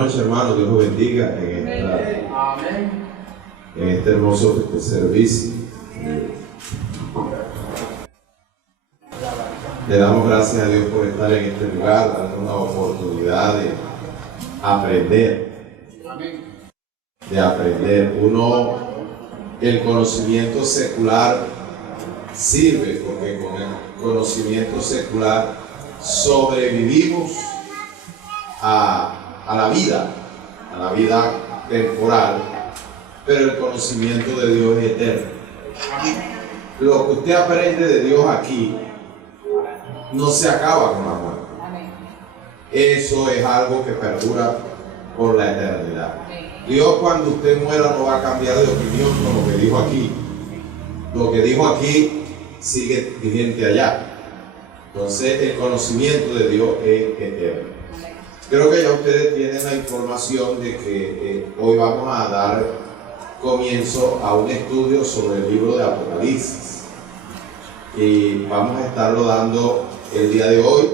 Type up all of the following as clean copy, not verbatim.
noches, hermanos. Dios los bendiga en este hermoso servicio. Le damos gracias a Dios por estar en este lugar, darnos una oportunidad de aprender. El conocimiento secular sirve porque con el conocimiento secular sobrevivimos a la vida temporal, pero el conocimiento de Dios es eterno. Lo que usted aprende de Dios aquí no se acaba con la muerte. Eso es algo que perdura por la eternidad. Dios, cuando usted muera, no va a cambiar de opinión con lo que dijo aquí. Lo que dijo aquí sigue vigente allá. Entonces, el conocimiento de Dios es eterno. Creo que ya ustedes tienen la información de que hoy vamos a dar comienzo a un estudio sobre el libro de Apocalipsis. Y vamos a estarlo dando el día de hoy,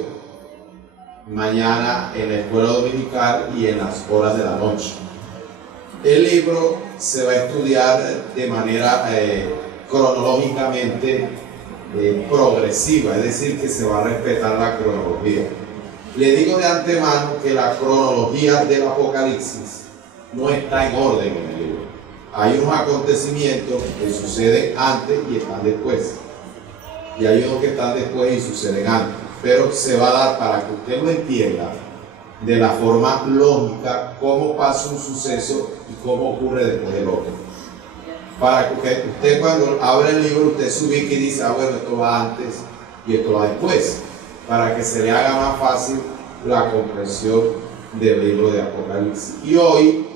mañana en la escuela dominical y en las horas de la noche. El libro se va a estudiar de manera cronológicamente progresiva, es decir, que se va a respetar la cronología. Le digo de antemano que la cronología del Apocalipsis no está en orden en el libro. Hay unos acontecimientos que suceden antes y están después. Y hay unos que están después y suceden antes. Pero se va a dar para que usted lo entienda de la forma lógica cómo pasa un suceso y cómo ocurre después del otro. Para que usted cuando abre el libro, usted se ubique y dice, bueno, esto va antes y esto va después. Para que se le haga más fácil la comprensión del libro de Apocalipsis. Y hoy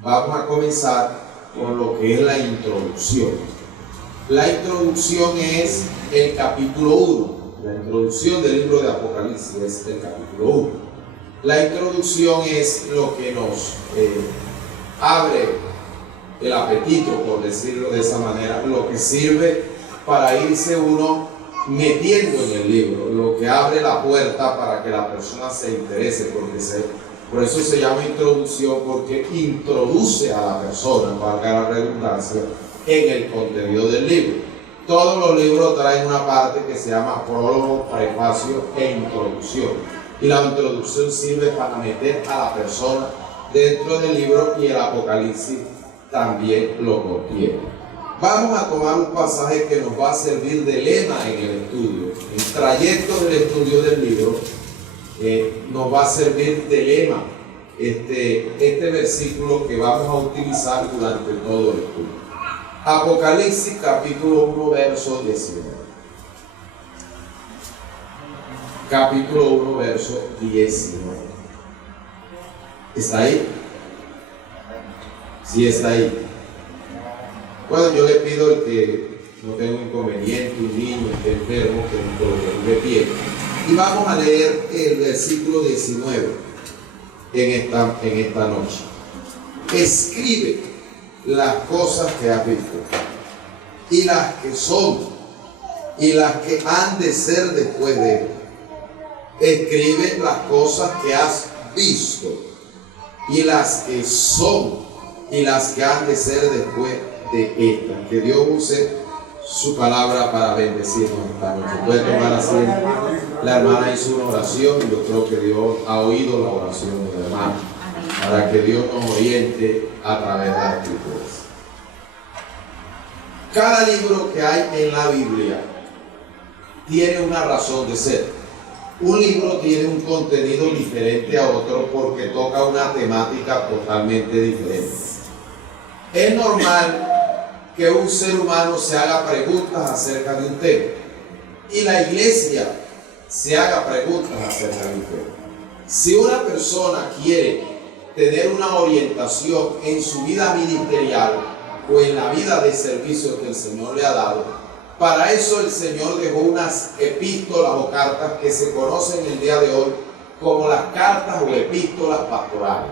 vamos a comenzar con lo que es la introducción. La introducción es el capítulo 1. La introducción del libro de Apocalipsis es el capítulo 1. La introducción es lo que nos abre el apetito, por decirlo de esa manera, lo que sirve para irse uno metiendo en el libro, lo que abre la puerta para que la persona se interese, por eso se llama introducción, porque introduce a la persona, valga la redundancia, en el contenido del libro. Todos los libros traen una parte que se llama prólogo, prefacio e introducción. Y la introducción sirve para meter a la persona dentro del libro, y el Apocalipsis también lo contiene. Vamos a tomar un pasaje que nos va a servir de lema en el estudio. El trayecto del estudio del libro nos va a servir de lema este versículo que vamos a utilizar durante todo el estudio. Apocalipsis capítulo 1 verso 19. Capítulo 1 verso 19. ¿Está ahí? Sí, está ahí. Bueno, yo le pido al que no tenga inconveniente, un niño que esté enfermo, que nos coloquemos de pie. Y vamos a leer el versículo 19 en esta noche. Escribe las cosas que has visto, y las que son, y las que han de ser después de esto. Escribe las cosas que has visto, y las que son, y las que han de ser después de esta. Que Dios use su palabra para bendecirnos esta noche. Puede tomar asiento. La hermana hizo una oración y yo creo que Dios ha oído la oración de la hermana, para que Dios nos oriente a través de las escrituras. Cada libro que hay en la Biblia tiene una razón de ser. Un libro tiene un contenido diferente a otro porque toca una temática totalmente diferente. Es normal que un ser humano se haga preguntas acerca de un tema, y la iglesia se haga preguntas acerca de un tema. Si una persona quiere tener una orientación en su vida ministerial o en la vida de servicio que el Señor le ha dado, para eso el Señor dejó unas epístolas o cartas que se conocen el día de hoy como las cartas o epístolas pastorales,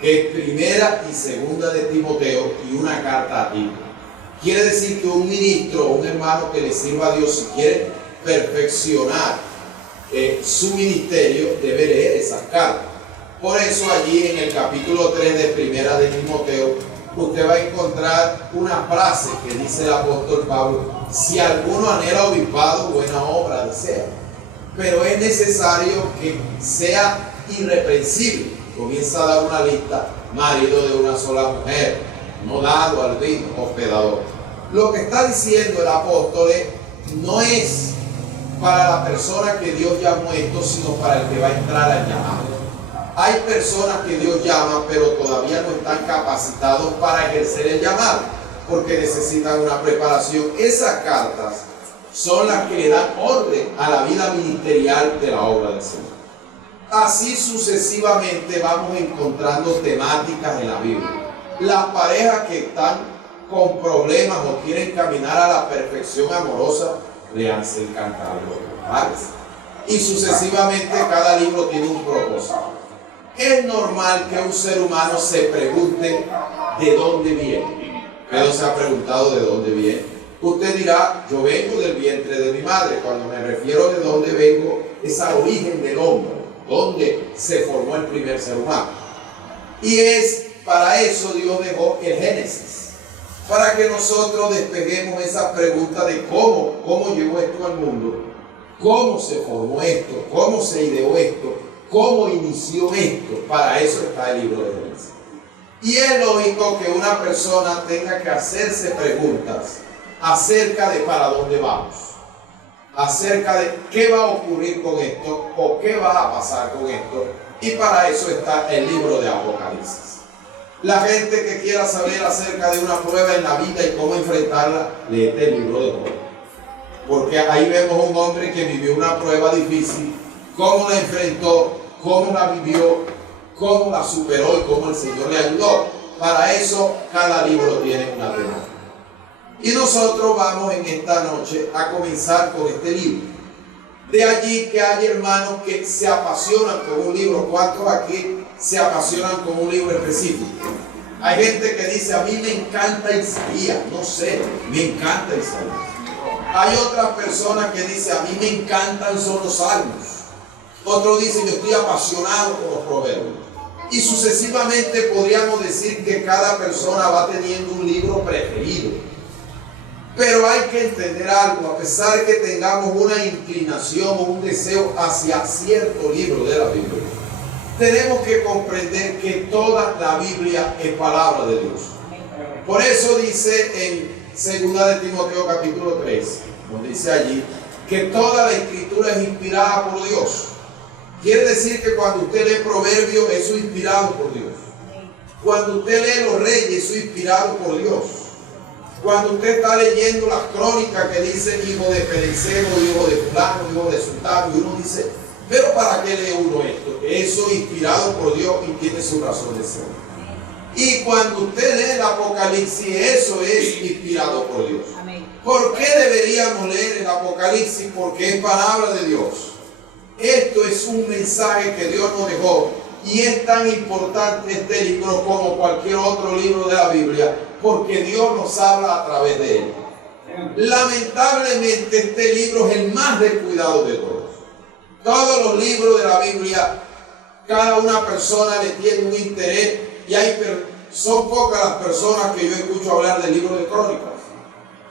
que es primera y segunda de Timoteo y una carta a Tito. Quiere decir que un ministro o un hermano que le sirva a Dios, si quiere perfeccionar su ministerio, debe leer esas cartas. Por eso allí en el capítulo 3 de Primera de Timoteo, usted va a encontrar una frase que dice el apóstol Pablo: si alguno anhela obispado, buena obra desea. Pero es necesario que sea irreprensible. Comienza a dar una lista: marido de una sola mujer, no dado al vino, hospedador. Lo que está diciendo el apóstol no es para la persona que Dios llamó esto, sino para el que va a entrar al llamado. Hay personas que Dios llama, pero todavía no están capacitados para ejercer el llamado, porque necesitan una preparación. Esas cartas son las que le dan orden a la vida ministerial de la obra del Señor. Así sucesivamente vamos encontrando temáticas en la Biblia. Las parejas que están con problemas o quieren caminar a la perfección amorosa, léanse el Cantar de los Cantares. Y sucesivamente cada libro tiene un propósito. Es normal que un ser humano se pregunte de dónde viene. Pedro se ha preguntado de dónde viene. Usted dirá: yo vengo del vientre de mi madre. Cuando me refiero de dónde vengo, es al origen del hombre, donde se formó el primer ser humano. Y es para eso Dios dejó el Génesis, para que nosotros despeguemos esa pregunta de cómo llegó esto al mundo, cómo se formó esto, cómo se ideó esto, cómo inició esto. Para eso está el libro de Génesis. Y es lógico que una persona tenga que hacerse preguntas acerca de para dónde vamos, acerca de qué va a ocurrir con esto o qué va a pasar con esto. Y para eso está el libro de Apocalipsis. La gente que quiera saber acerca de una prueba en la vida y cómo enfrentarla, léete el libro de Job. Porque ahí vemos un hombre que vivió una prueba difícil, cómo la enfrentó, cómo la vivió, cómo la superó y cómo el Señor le ayudó. Para eso cada libro tiene una temática. Y nosotros vamos en esta noche a comenzar con este libro. De allí que hay hermanos que se apasionan con un libro. ¿Cuántos aquí se apasionan con un libro específico? Hay gente que dice: a mí me encanta Isaías. No sé, me encanta Isaías. Hay otras personas que dicen: a mí me encantan son los salmos. Otros dicen: yo estoy apasionado con los proverbios. Y sucesivamente podríamos decir que cada persona va teniendo un libro preferido. Pero hay que entender algo: a pesar de que tengamos una inclinación o un deseo hacia cierto libro de la Biblia, tenemos que comprender que toda la Biblia es palabra de Dios. Por eso dice en 2 de Timoteo capítulo 3, nos dice allí que toda la escritura es inspirada por Dios. Quiere decir que cuando usted lee Proverbios, eso es inspirado por Dios. Cuando usted lee los Reyes, eso es inspirado por Dios. Cuando usted está leyendo las crónicas que dicen hijo de Perecero, hijo de fulano, hijo de sultano, y uno dice: pero ¿para qué lee uno esto? Eso es inspirado por Dios y tiene su razón de ser. Y cuando usted lee el Apocalipsis, eso es inspirado por Dios. ¿Por qué deberíamos leer el Apocalipsis? Porque es palabra de Dios. Esto es un mensaje que Dios nos dejó. Y es tan importante este libro como cualquier otro libro de la Biblia, porque Dios nos habla a través de él. Lamentablemente este libro es el más descuidado de todos. Todos los libros de la Biblia, cada una persona le tiene un interés, y son pocas las personas que yo escucho hablar del libro de Crónicas.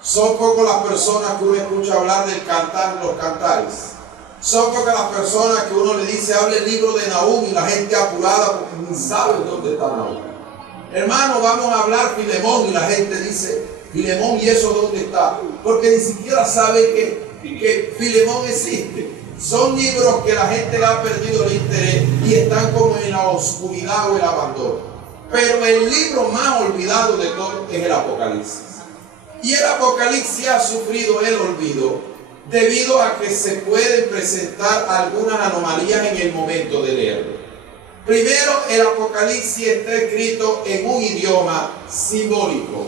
Son pocas las personas que uno escucha hablar del Cantar de los Cantares. Son pocas las personas que uno le dice: hable el libro de Nahum, y la gente apurada porque ni sabe dónde está Nahum. Hermano, vamos a hablar Filemón, y la gente dice: Filemón, ¿y eso dónde está? Porque ni siquiera sabe que Filemón existe. Son libros que la gente le ha perdido el interés y están como en la oscuridad o el abandono. Pero el libro más olvidado de todos es el Apocalipsis. Y el Apocalipsis ha sufrido el olvido debido a que se pueden presentar algunas anomalías en el momento de leerlo. Primero, el Apocalipsis está escrito en un idioma simbólico.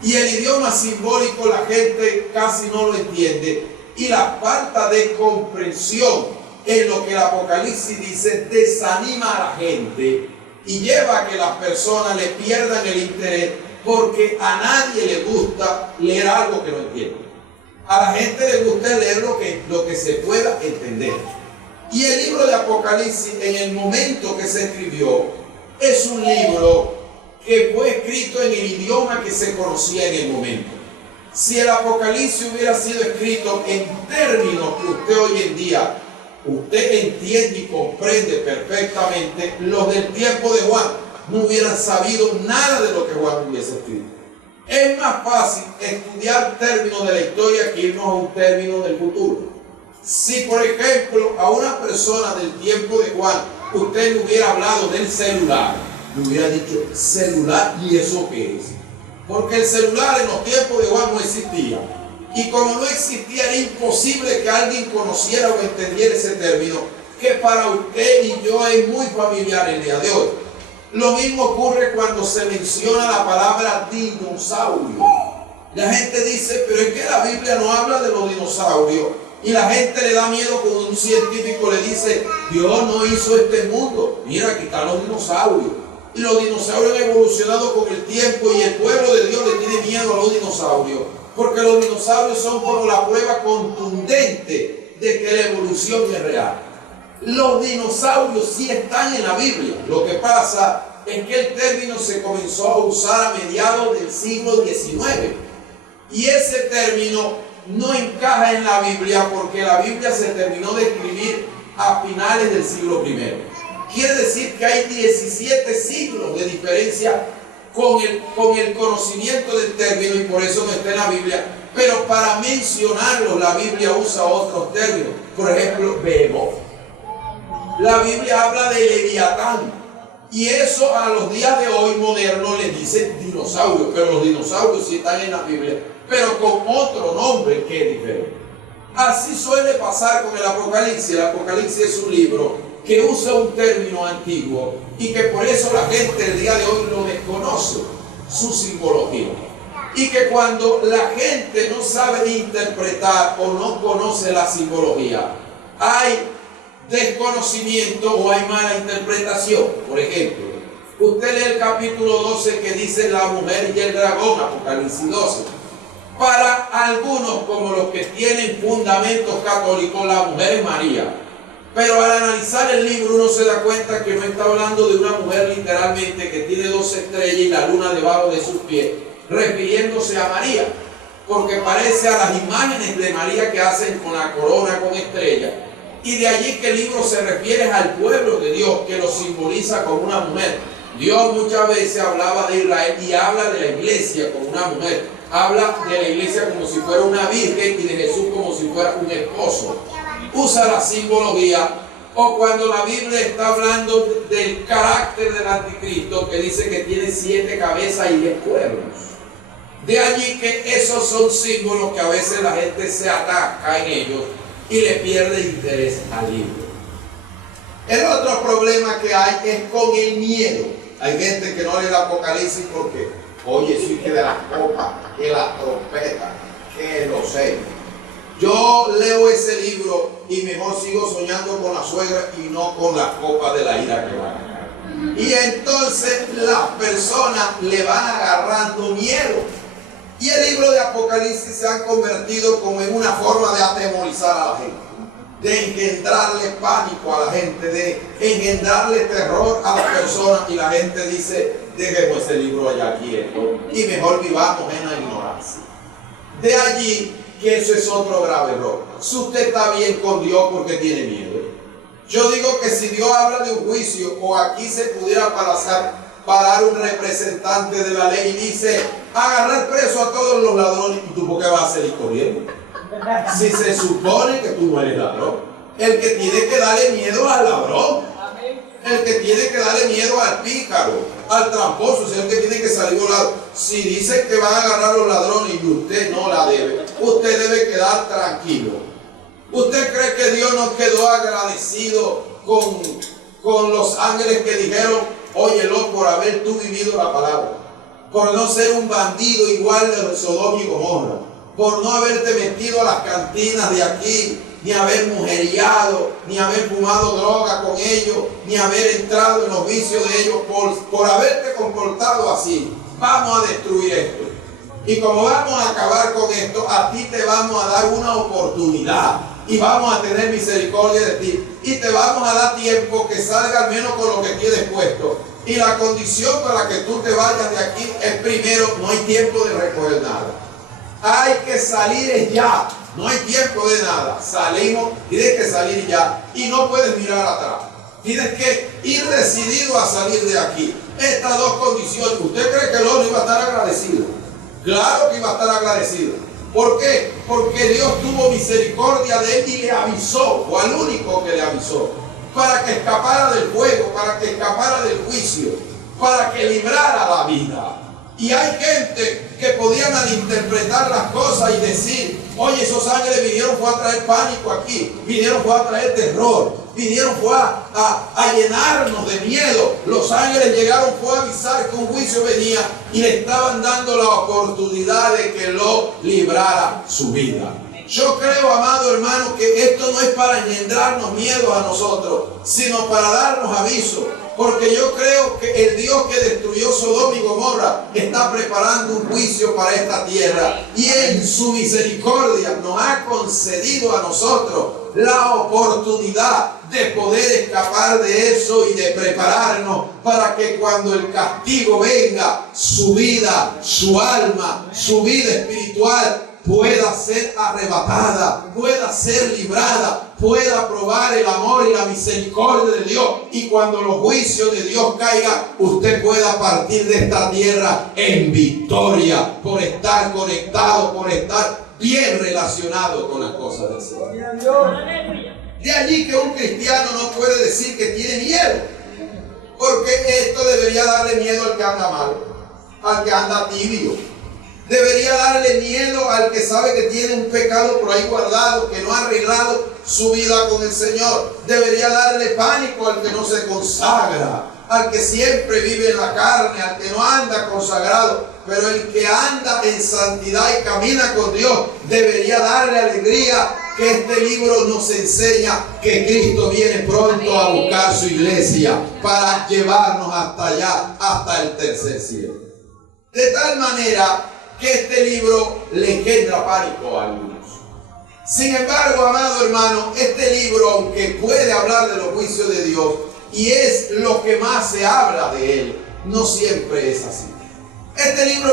Y el idioma simbólico la gente casi no lo entiende. Y la falta de comprensión en lo que el Apocalipsis dice desanima a la gente y lleva a que las personas le pierdan el interés, porque a nadie le gusta leer algo que no entiende. A la gente le gusta leer lo que se pueda entender. Y el libro de Apocalipsis, en el momento que se escribió, es un libro que fue escrito en el idioma que se conocía en el momento. Si el Apocalipsis hubiera sido escrito en términos que usted hoy en día, usted entiende y comprende perfectamente, los del tiempo de Juan no hubieran sabido nada de lo que Juan hubiese escrito. Es más fácil estudiar términos de la historia que irnos a un término del futuro. Si, por ejemplo, a una persona del tiempo de Juan, usted le hubiera hablado del celular, le hubiera dicho, ¿celular? ¿Y eso qué es? Porque el celular en los tiempos de Juan no existía. Y como no existía, era imposible que alguien conociera o entendiera ese término, que para usted y yo es muy familiar el día de hoy. Lo mismo ocurre cuando se menciona la palabra dinosaurio. La gente dice, pero es que la Biblia no habla de los dinosaurios. Y la gente le da miedo cuando un científico le dice, Dios no hizo este mundo. Mira, aquí están los dinosaurios. Y los dinosaurios han evolucionado con el tiempo y el pueblo de Dios le tiene miedo a los dinosaurios. Porque los dinosaurios son como la prueba contundente de que la evolución es real. Los dinosaurios sí están en la Biblia. Lo que pasa es que el término se comenzó a usar a mediados del siglo XIX. Y ese término no encaja en la Biblia porque la Biblia se terminó de escribir a finales del siglo I. Quiere decir que hay 17 siglos de diferencia con el conocimiento del término y por eso no está en la Biblia. Pero para mencionarlo, la Biblia usa otros términos. Por ejemplo, behemoth. La Biblia habla de Leviatán. Y eso a los días de hoy modernos le dicen dinosaurios. Pero los dinosaurios sí están en la Biblia, pero con otro nombre que es diferente. Así suele pasar con el Apocalipsis. El Apocalipsis es un libro que usa un término antiguo y que por eso la gente el día de hoy no desconoce su simbología. Y que cuando la gente no sabe interpretar o no conoce la simbología, hay desconocimiento o hay mala interpretación. Por ejemplo, usted lee el capítulo 12 que dice la mujer y el dragón, Apocalipsis 12. Para algunos, como los que tienen fundamentos católicos, la mujer es María. Pero al analizar el libro uno se da cuenta que no está hablando de una mujer literalmente que tiene 12 estrellas y la luna debajo de sus pies, refiriéndose a María, porque parece a las imágenes de María que hacen con la corona con estrellas. Y de allí que el libro se refiere al pueblo de Dios, que lo simboliza como una mujer. Dios muchas veces hablaba de Israel y habla de la iglesia como una mujer. Habla de la iglesia como si fuera una virgen y de Jesús como si fuera un esposo. Usa la simbología. O cuando la Biblia está hablando del carácter del anticristo, que dice que tiene 7 cabezas y 10 cuernos. De allí que esos son símbolos que a veces la gente se ataca en ellos y le pierde interés al libro. El otro problema que hay es con el miedo. Hay gente que no lee el Apocalipsis porque, oye, sí que de las copas, que las trompetas, que lo sé. Yo leo ese libro y mejor sigo soñando con la suegra y no con las copas de la ira que van a ganar. Y entonces las personas le van agarrando miedo. Y el libro de Apocalipsis se ha convertido como en una forma de atemorizar a la gente, de engendrarle pánico a la gente, de engendrarle terror a las personas, y la gente dice, dejemos ese libro allá quieto y mejor vivamos en la ignorancia. De allí que eso es otro grave error. Si usted está bien con Dios porque tiene miedo. Yo digo que si Dios habla de un juicio, o aquí se pudiera parar un representante de la ley y dice, agarrar preso a todos los ladrones, ¿y tú por qué vas a salir corriendo? Si se supone que tú no eres ladrón. El que tiene que darle miedo al ladrón, el que tiene que darle miedo al pícaro, al tramposo, es el que tiene que salir volado. Si dice que van a agarrar a los ladrones y usted no la debe, usted debe quedar tranquilo. ¿Usted cree que Dios no quedó agradecido con los ángeles que dijeron, óyelo, por haber tú vivido la palabra, por no ser un bandido igual de Sodoma y Gomorra, por no haberte metido a las cantinas de aquí, ni haber mujeriado, ni haber fumado droga con ellos, ni haber entrado en los vicios de ellos, por haberte comportado así? Vamos a destruir esto. Y como vamos a acabar con esto, a ti te vamos a dar una oportunidad y vamos a tener misericordia de ti y te vamos a dar tiempo que salga al menos con lo que tienes puesto. Y la condición para que tú te vayas de aquí es primero, no hay tiempo de recoger nada. Hay que salir ya. No hay tiempo de nada. Salimos, tienes que salir ya. Y no puedes mirar atrás. Tienes que ir decidido a salir de aquí. Estas dos condiciones. ¿Usted cree que el otro iba a estar agradecido? Claro que iba a estar agradecido. ¿Por qué? Porque Dios tuvo misericordia de él y le avisó. Fue al único que le avisó. Para que escapara del fuego, para que escapara del juicio, para que librara la vida. Y hay gente que podía malinterpretar las cosas y decir, oye, esos ángeles vinieron fue a traer pánico aquí, vinieron fue a traer terror, vinieron fue a llenarnos de miedo. Los ángeles llegaron fue a avisar que un juicio venía y le estaban dando la oportunidad de que lo librara su vida. Yo creo, amado hermano, que esto no es para engendrarnos miedo a nosotros, sino para darnos aviso. Porque yo creo que el Dios que destruyó Sodoma y Gomorra está preparando un juicio para esta tierra. Y en su misericordia nos ha concedido a nosotros la oportunidad de poder escapar de eso y de prepararnos para que cuando el castigo venga, su vida, su alma, su vida espiritual pueda ser arrebatada, pueda ser librada, pueda probar el amor y la misericordia de Dios. Y cuando los juicios de Dios caigan, usted pueda partir de esta tierra en victoria por estar conectado, por estar bien relacionado con las cosas del Señor. De allí que un cristiano no puede decir que tiene miedo, porque esto debería darle miedo al que anda mal, al que anda tibio. Debería darle miedo al que sabe que tiene un pecado por ahí guardado, que no ha arreglado su vida con el Señor. Debería darle pánico al que no se consagra, al que siempre vive en la carne, al que no anda consagrado. Pero el que anda en santidad y camina con Dios, debería darle alegría que este libro nos enseña que Cristo viene pronto a buscar su iglesia para llevarnos hasta allá, hasta el tercer cielo. De tal manera que este libro le engendra pánico a algunos. Sin embargo, amado hermano, este libro, aunque puede hablar de los juicios de Dios, y es lo que más se habla de él, no siempre es así. Este libro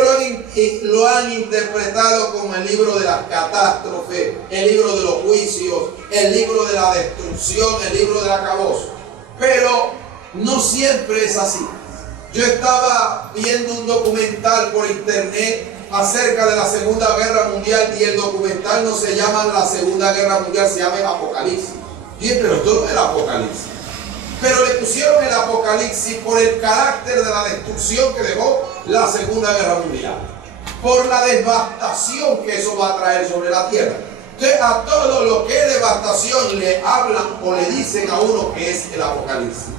lo han interpretado como el libro de las catástrofes, el libro de los juicios, el libro de la destrucción, el libro del acabose. Pero no siempre es así. Yo estaba viendo un documental por internet acerca de la Segunda Guerra Mundial y el documental no se llama la Segunda Guerra Mundial, se llama el Apocalipsis. Bien, pero esto no es el Apocalipsis. Pero le pusieron el Apocalipsis por el carácter de la destrucción que dejó la Segunda Guerra Mundial, por la devastación que eso va a traer sobre la tierra. Entonces, a todo lo que es devastación le hablan o le dicen a uno que es el Apocalipsis.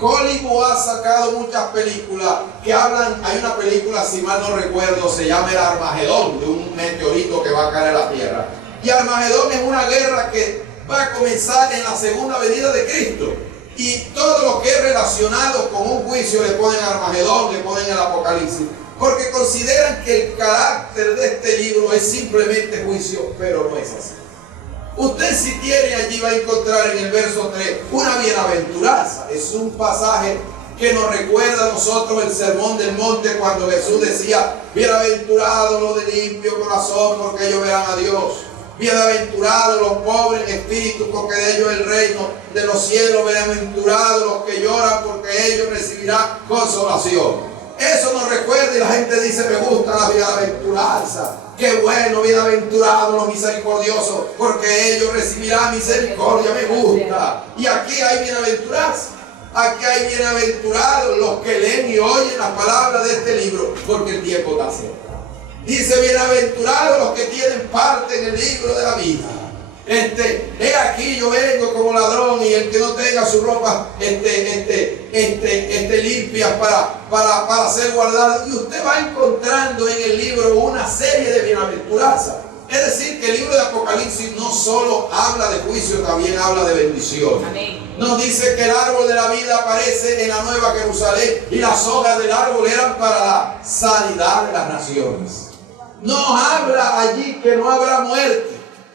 Hollywood ha sacado muchas películas que hablan. Hay una película, si mal no recuerdo, se llama el Armagedón, de un meteorito que va a caer a la tierra. Y Armagedón es una guerra que va a comenzar en la segunda venida de Cristo. Y todo lo que es relacionado con un juicio le ponen Armagedón, le ponen el Apocalipsis, porque consideran que el carácter de este libro es simplemente juicio, pero no es así. Usted, si quiere, allí va a encontrar en el verso 3 una bienaventuranza. Es un pasaje que nos recuerda a nosotros el sermón del monte, cuando Jesús decía: bienaventurados los de limpio corazón, porque ellos verán a Dios. Bienaventurados los pobres en espíritu, porque de ellos es el reino de los cielos. Bienaventurados los que lloran, porque ellos recibirán consolación. Eso nos recuerda, y la gente dice: me gusta la bienaventuranza. Qué bueno, bienaventurados los misericordiosos, porque ellos recibirán misericordia. Me gusta. Y aquí hay bienaventuranza. Aquí hay bienaventurados los que leen y oyen las palabras de este libro, porque el tiempo está cerca. Dice: bienaventurados los que tienen parte en el libro de la vida. He aquí yo vengo como ladrón, y el que no tenga su ropa limpias para ser guardada. Y usted va encontrando en el libro una serie de bienaventuranzas. Es decir, que el libro de Apocalipsis no solo habla de juicio, también habla de bendición. Amén. Nos dice que el árbol de la vida aparece en la Nueva Jerusalén, y las hojas del árbol eran para la sanidad de las naciones. Nos habla allí que no habrá muerte,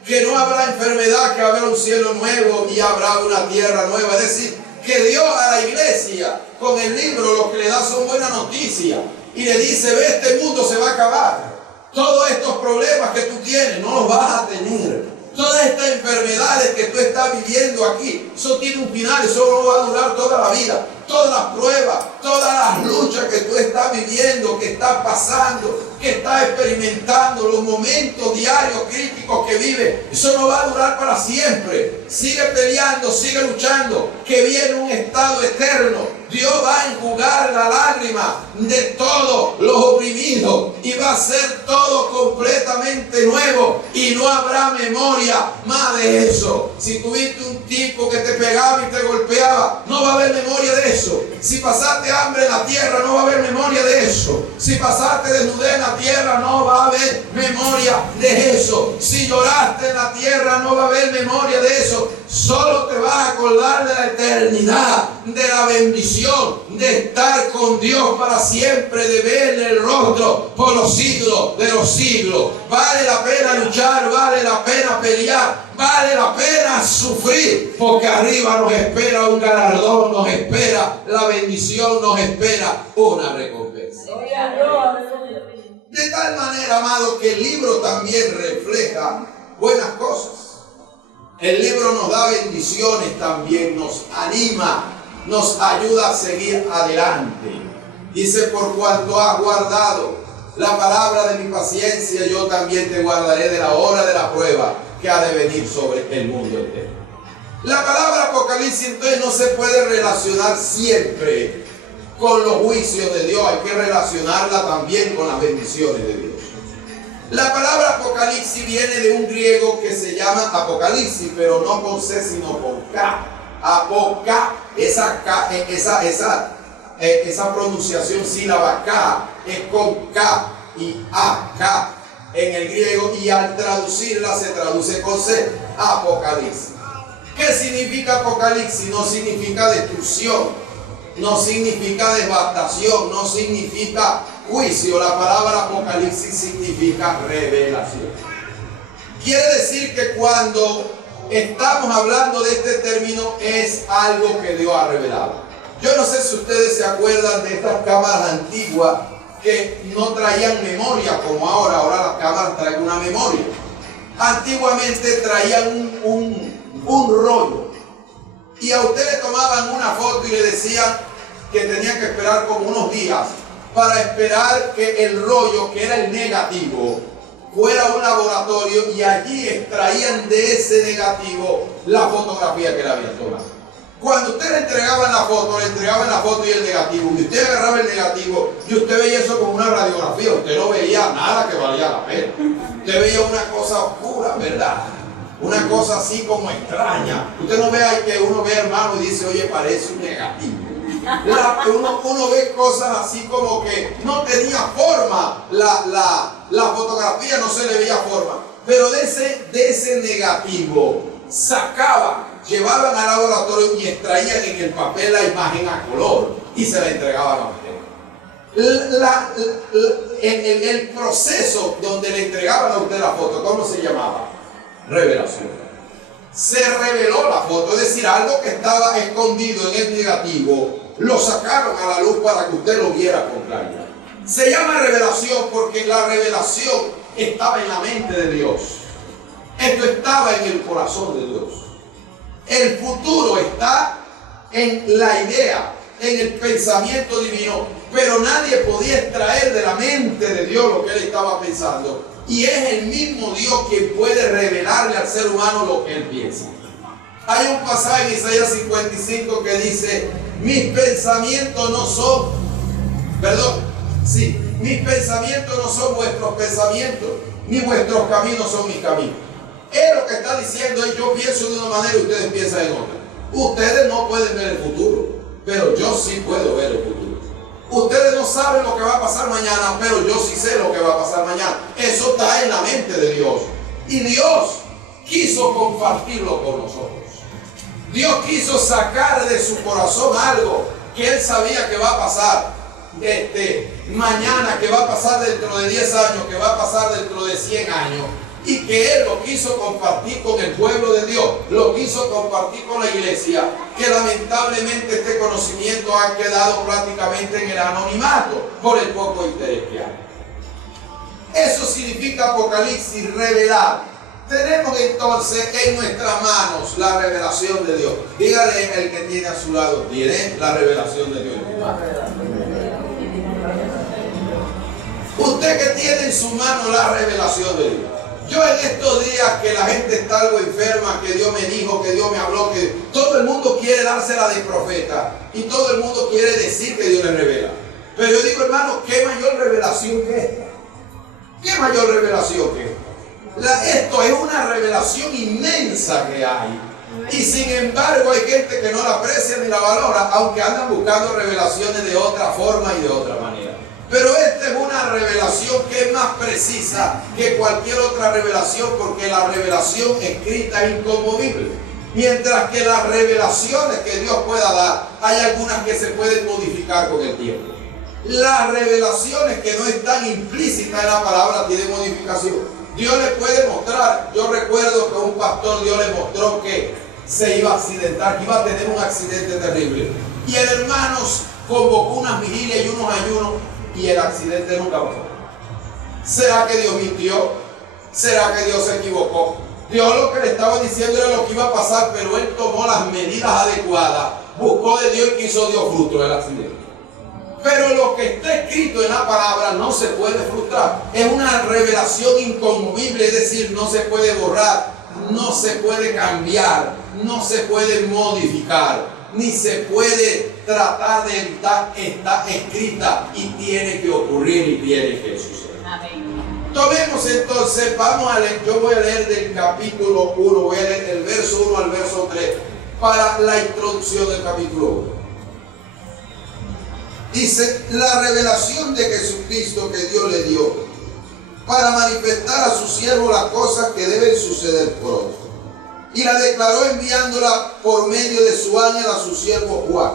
que no habrá enfermedad, que habrá un cielo nuevo y habrá una tierra nueva. Es decir, que Dios a la iglesia con el libro lo que le da son buenas noticias y le dice: ve, este mundo se va a acabar. Todos estos problemas que tú tienes no los vas a tener. Todas estas enfermedades que tú estás viviendo aquí, eso tiene un final, eso no va a durar toda la vida. Todas las pruebas, todas las luchas que tú estás viviendo, que estás pasando, que estás experimentando, los momentos diarios críticos que vives, eso no va a durar para siempre. Sigue peleando, sigue luchando, que viene un estado eterno. Dios va a enjugar la lágrima de todos los oprimidos y va a hacer todo completamente nuevo y no habrá memoria más de eso. Si tuviste un tipo que te pegaba y te golpeaba, no va a haber memoria de eso. Si pasaste hambre en la tierra, no va a haber memoria de eso. Si pasaste desnudez en la tierra, no va a haber memoria de eso. Si lloraste en la tierra, no va a haber memoria de eso. Solo te vas a acordar de la eternidad, de la bendición, de estar con Dios para siempre, de verle el rostro por los siglos de los siglos. Vale la pena luchar, vale la pena pelear, vale la pena sufrir, porque arriba nos espera un galardón, nos espera la bendición, nos espera una recompensa. De tal manera, amado, que el libro también refleja buenas cosas. El libro nos da bendiciones también, nos anima, nos ayuda a seguir adelante. Dice: por cuanto has guardado la palabra de mi paciencia, yo también te guardaré de la hora de la prueba que ha de venir sobre el mundo entero. La palabra Apocalipsis entonces no se puede relacionar siempre con los juicios de Dios, hay que relacionarla también con las bendiciones de Dios. La palabra Apocalipsis viene de un griego que se llama Apocalipsis, pero no con C sino con K. Apoca, esa pronunciación sílaba K es con K y AK en el griego, y al traducirla se traduce con C, Apocalipsis. ¿Qué significa Apocalipsis? No significa destrucción, no significa devastación, no significa juicio. La palabra Apocalipsis significa revelación. Quiere decir que cuando estamos hablando de este término es algo que Dios ha revelado. Yo no sé si ustedes se acuerdan de estas cámaras antiguas que no traían memoria como ahora. Ahora las cámaras traen una memoria. Antiguamente traían un rollo y a usted le tomaban una foto y le decían que tenía que esperar como unos días para esperar que el rollo, que era el negativo, fuera a un laboratorio y allí extraían de ese negativo la fotografía que le habían tomado. Cuando usted le entregaban la foto y el negativo, y usted agarraba el negativo y usted veía eso como una radiografía, usted no veía nada que valía la pena. Usted veía una cosa oscura, ¿verdad? Una cosa así como extraña. Usted no ve que uno ve, hermano, y dice: oye, parece un negativo. Uno ve cosas así como que no tenía forma, la fotografía no se le veía forma, pero de ese negativo llevaban al laboratorio y extraían en el papel la imagen a color y se la entregaban a usted. El proceso donde le entregaban a usted la foto, ¿cómo se llamaba? Revelación. Se reveló la foto, es decir, algo que estaba escondido en el negativo, lo sacaron a la luz para que usted lo viera con claridad. Se llama revelación porque la revelación estaba en la mente de Dios. Esto estaba en el corazón de Dios. El futuro está en la idea, en el pensamiento divino, pero nadie podía extraer de la mente de Dios lo que él estaba pensando. Y es el mismo Dios quien puede revelarle al ser humano lo que él piensa. Hay un pasaje en Isaías 55 que dice: mis pensamientos no son, mis pensamientos no son vuestros pensamientos, ni vuestros caminos son mis caminos. Él lo que está diciendo es: yo pienso de una manera y ustedes piensan en otra. Ustedes no pueden ver el futuro, pero yo sí puedo ver el futuro. Ustedes no saben lo que va a pasar mañana, pero yo sí sé lo que va a pasar mañana. Eso está en la mente de Dios. Y Dios quiso compartirlo con nosotros. Dios quiso sacar de su corazón algo que Él sabía que va a pasar mañana, que va a pasar dentro de 10 años, que va a pasar dentro de 100 años. y que Él lo quiso compartir con el pueblo de Dios, lo quiso compartir con la iglesia, que lamentablemente este conocimiento ha quedado prácticamente en el anonimato por el poco interés que hay. Eso significa Apocalipsis, revelar. Tenemos entonces en nuestras manos la revelación de Dios. Dígale el que tiene a su lado, tiene la revelación de Dios. Usted que tiene en su mano la revelación de Dios. Yo en estos días que la gente está algo enferma, que Dios me dijo, que Dios me habló, que todo el mundo quiere dársela de profeta y todo el mundo quiere decir que Dios le revela. Pero yo digo, hermano, ¿qué mayor revelación que esta? ¿Qué mayor revelación que esta? Esto es una revelación inmensa que hay. Y sin embargo hay gente que no la aprecia ni la valora, aunque andan buscando revelaciones de otra forma y de otra manera. Pero esta es una revelación que es más precisa que cualquier otra revelación, porque la revelación escrita es inconmovible. Mientras que las revelaciones que Dios pueda dar, hay algunas que se pueden modificar con el tiempo. Las revelaciones que no están implícitas en la palabra tienen modificación. Dios le puede mostrar. Yo recuerdo que un pastor Dios le mostró que se iba a accidentar, que iba a tener un accidente terrible. Y el hermano convocó unas vigilias y unos ayunos y el accidente nunca pasó. ¿Será que Dios mintió? ¿Será que Dios se equivocó? Dios lo que le estaba diciendo era lo que iba a pasar, pero él tomó las medidas adecuadas, buscó de Dios y quiso Dios fruto del accidente. Pero lo que está escrito en la palabra no se puede frustrar. Es una revelación inconmovible, es decir, no se puede borrar, no se puede cambiar, no se puede modificar, ni se puede tratar de evitar. Está escrita y tiene que ocurrir y tiene que suceder. Amén. Tomemos entonces, vamos a leer, yo voy a leer del capítulo 1, voy a leer el verso 1 al verso 3 para la introducción del capítulo 1. Dice, la revelación de Jesucristo que Dios le dio para manifestar a su siervo las cosas que deben suceder pronto. Y la declaró enviándola por medio de su ángel a su siervo Juan,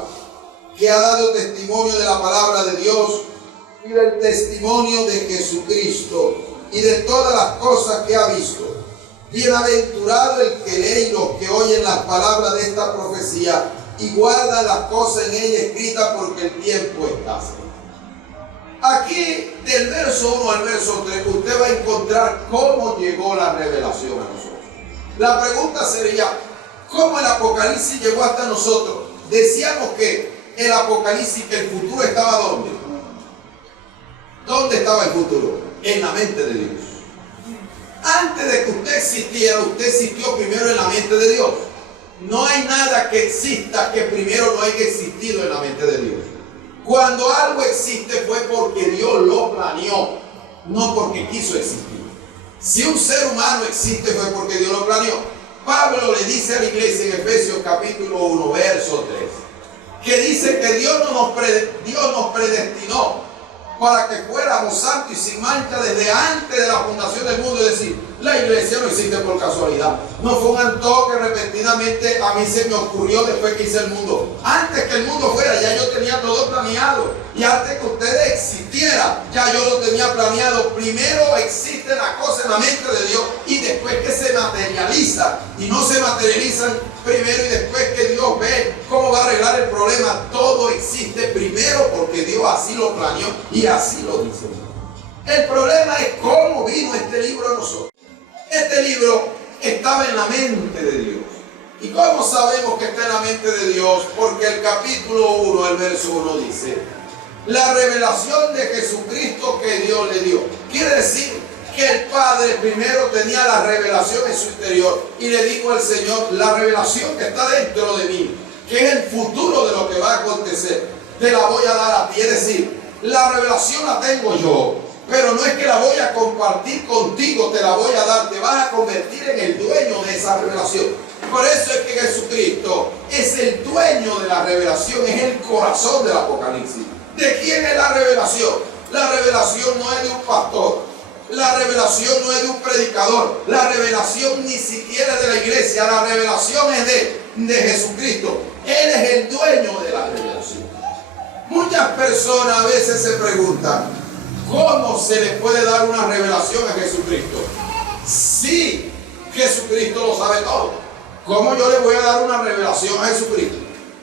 que ha dado testimonio de la palabra de Dios y del testimonio de Jesucristo y de todas las cosas que ha visto. Bienaventurado el que lee y los que oyen las palabras de esta profecía y guardan las cosas en ella escritas, porque el tiempo está cerca. Aquí, del verso 1 al verso 3, usted va a encontrar cómo llegó la revelación a nosotros. La pregunta sería, ¿cómo el Apocalipsis llegó hasta nosotros? Decíamos que el Apocalipsis, que el futuro estaba ¿dónde? ¿Dónde estaba el futuro? En la mente de Dios. Antes de que usted existiera, usted existió primero en la mente de Dios. No hay nada que exista que primero no haya existido en la mente de Dios. Cuando algo existe fue porque Dios lo planeó, no porque quiso existir. Si un ser humano existe fue porque Dios lo planeó. Pablo le dice a la iglesia en Efesios capítulo 1, verso 3, que dice que Dios nos predestinó para que fuéramos santos y sin mancha desde antes de la fundación del mundo. Es decir, la iglesia no existe por casualidad. No fue un antojo que repentinamente a mí se me ocurrió después que hice el mundo. Antes que el mundo fuera, ya yo tenía todo planeado. Y antes que ustedes existieran, ya yo lo tenía planeado. Primero existe la cosa en la mente de Dios y después que se materializa. Y no se materializan primero y después que Dios ve cómo va a arreglar el problema. Todo existe primero porque Dios así lo planeó y así lo dice. El problema es cómo vino este libro a nosotros. Este libro estaba en la mente de Dios. ¿Y cómo sabemos que está en la mente de Dios? Porque el capítulo 1, el verso 1 dice, la revelación de Jesucristo que Dios le dio. Quiere decir que el Padre primero tenía la revelación en su interior y le dijo al Señor, la revelación que está dentro de mí, que es el futuro de lo que va a acontecer, te la voy a dar a ti. Es decir, la revelación la tengo yo, pero no es que la voy a compartir contigo, te la voy a dar, te vas a convertir en el dueño de esa revelación. Por eso es que Jesucristo es el dueño de la revelación, es el corazón del Apocalipsis. ¿De quién es la revelación? La revelación no es de un pastor, la revelación no es de un predicador, la revelación ni siquiera es de la iglesia, la revelación es de Jesucristo. Él es el dueño de la revelación. Muchas personas a veces se preguntan, ¿cómo se le puede dar una revelación a Jesucristo? Sí, Jesucristo lo sabe todo. ¿Cómo yo le voy a dar una revelación a Jesucristo?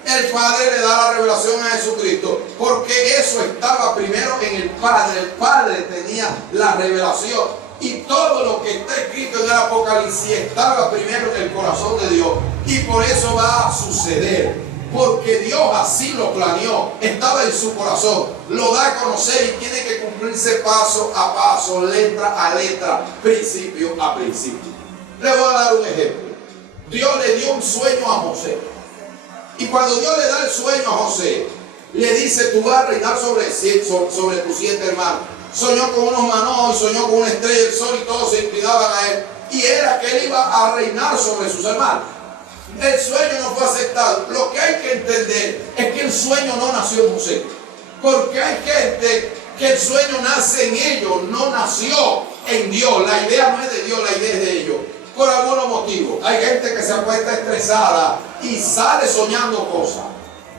El Padre le da la revelación a Jesucristo porque eso estaba primero en el Padre. El Padre tenía la revelación y todo lo que está escrito en el Apocalipsis estaba primero en el corazón de Dios, y por eso va a suceder, porque Dios así lo planeó, estaba en su corazón, lo da a conocer y tiene que cumplirse paso a paso, letra a letra, principio a principio. Le voy a dar un ejemplo. Dios le dio un sueño a José. Y cuando Dios le da el sueño a José, le dice: tú vas a reinar sobre tus 7 hermanos. Soñó con unos manoos, soñó con una estrella del sol y todos se inclinaban a él. Y era que él iba a reinar sobre sus hermanos. El sueño no fue aceptado. Lo que hay que entender es que el sueño no nació en José. Porque hay gente que el sueño nace en ellos, no nació en Dios. La idea no es de Dios, la idea es de ellos. Por algunos motivos. Hay gente que se acuesta estresada y sale soñando cosas.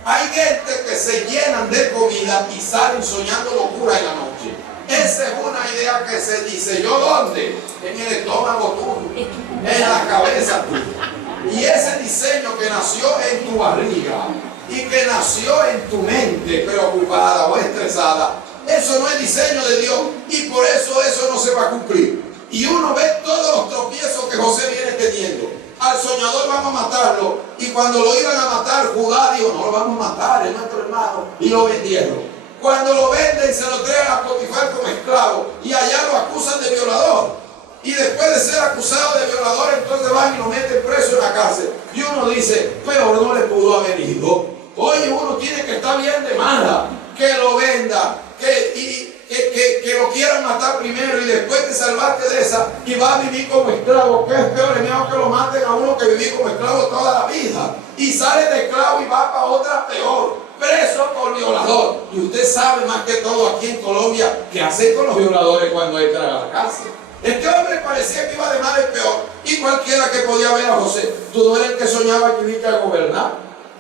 Hay gente que se llenan de comida y salen soñando locura en la noche. Esa es una idea que se dice. ¿Yo dónde? En el estómago tuyo, en la cabeza tuya. Y ese diseño que nació en tu barriga y que nació en tu mente preocupada o estresada, eso no es diseño de Dios, y por eso no se va a cumplir. Y uno ve todos los tropiezos que José viene teniendo. Al soñador vamos a matarlo, y cuando lo iban a matar, Judá dijo: no lo vamos a matar, es nuestro hermano, y lo vendieron. Cuando lo venden, se lo traen a Potifar como esclavo, y allá lo acusan de violador. Y después de ser acusado de violador, entonces van y lo meten preso en la cárcel. Y uno dice: peor no le pudo haber ido. Oye, uno tiene que estar bien de mala, que lo venda, que lo quieran matar primero y después te salvaste de esa y va a vivir como esclavo. Que es peor, es mejor que lo maten a uno que vivir como esclavo toda la vida. Y sale de esclavo y va para otra peor, preso por violador. Y usted sabe más que todo aquí en Colombia qué hacer con los violadores cuando entran a la cárcel. Este hombre parecía que iba de mal en peor, y cualquiera que podía ver a José. Tú no eres el que soñaba que iba a gobernar.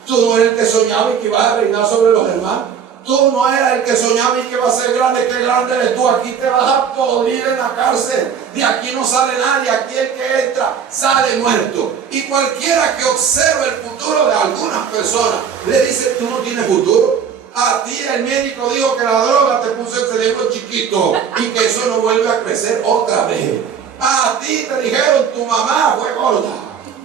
Tú no eres el que soñaba y que iba a reinar sobre los hermanos. Tú no eras el que soñaba y que va a ser grande. Qué grande eres tú. Aquí te vas a podrir en la cárcel. De aquí no sale nadie. Aquí el que entra sale muerto. Y cualquiera que observe el futuro de algunas personas le dice: tú no tienes futuro. A ti el médico dijo que la droga te puso el cerebro chiquito y que eso no vuelve a crecer otra vez. A ti te dijeron: tu mamá fue gorda,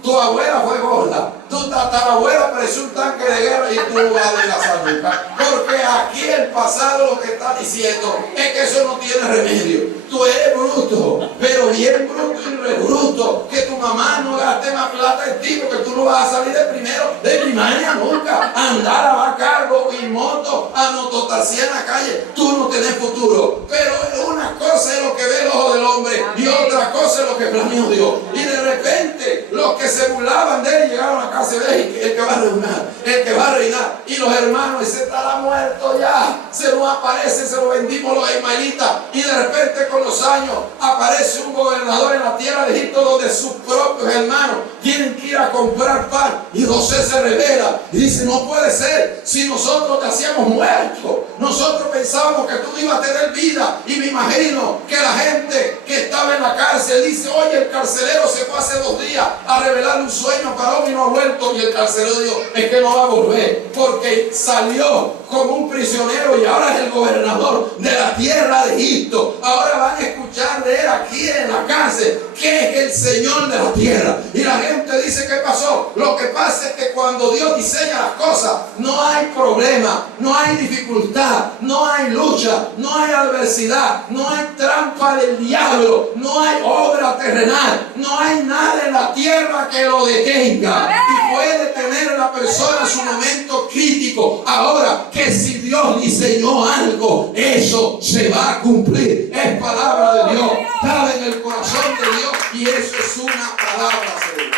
tu abuela fue gorda, tu tatarabuela pareció un tanque de guerra y tú vas de la salud. Porque aquí el pasado lo que está diciendo es que eso no tiene remedio. Tú eres bruto, pero bien bruto y re bruto. Que tu mamá no gaste más plata en ti, porque tú no vas a salir de primero de primaria nunca. Andar a cargo y moto, a mototaxi en la calle. Tú no tienes futuro. Pero una cosa es lo que ve el ojo del hombre y otra cosa es lo que planeó Dios. Y de repente los que se burlaban de él llegaron a casa y ven: el que va a reinar, el que va a reinar. Y los hermanos: ese estará muerto ya, se nos aparece, se lo vendimos los ismaelitas. Y de repente con los años aparece un gobernador en la tierra de Egipto donde sus propios hermanos tienen que ir a comprar pan. Y José se revela y dice: no puede ser, si nosotros te hacíamos muerto, nosotros pensábamos que tú ibas a tener vida. Y me imagino que la gente que estaba en la cárcel dice: oye, el carcelero se fue hace 2 días a revelar un sueño para hoy y no ha vuelto. Y el carcelero dijo: es que no va a volver, porque salió como un prisionero y ahora es el gobernador de la tierra de Egipto. Ahora van a escuchar de él aquí en la cárcel que es el Señor de la tierra. Y la gente dice: ¿qué pasó? Lo que pasa es que cuando Dios diseña las cosas, no hay problema, no hay dificultad, no hay lucha, no hay adversidad, no hay trampa del diablo, no hay obra terrenal, no hay nada en la tierra que lo detenga. Y puede tener la persona su momento crítico. Ahora, que si Dios diseñó algo, eso se va a cumplir. Es palabra de Dios, está en el corazón de Dios, y eso es una palabra segura.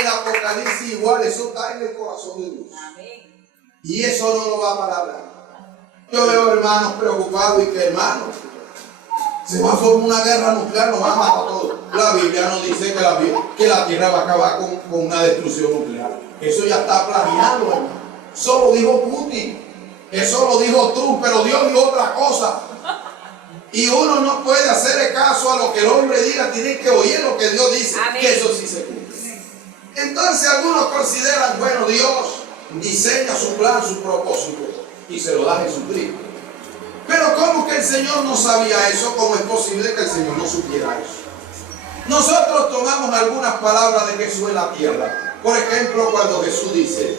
El Apocalipsis igual, eso está en el corazón de Dios. Y eso no lo va a parar. Yo veo hermanos preocupados y que hermanos, se va a formar una guerra nuclear, nos va a matar a todos. La Biblia nos dice que la tierra va a acabar con una destrucción nuclear. Eso ya está planeado, hermano. Eso lo dijo Putin, eso lo dijo Trump, pero Dios dijo otra cosa. Y uno no puede hacerle caso a lo que el hombre diga, tiene que oír lo que Dios dice. Amén. Que eso sí se cumple. Entonces algunos consideran, bueno, Dios diseña su plan, su propósito y se lo da a Jesucristo. Pero ¿cómo que el Señor no sabía eso? ¿Cómo es posible que el Señor no supiera eso? Nosotros tomamos algunas palabras de Jesús en la tierra. Por ejemplo, cuando Jesús dice,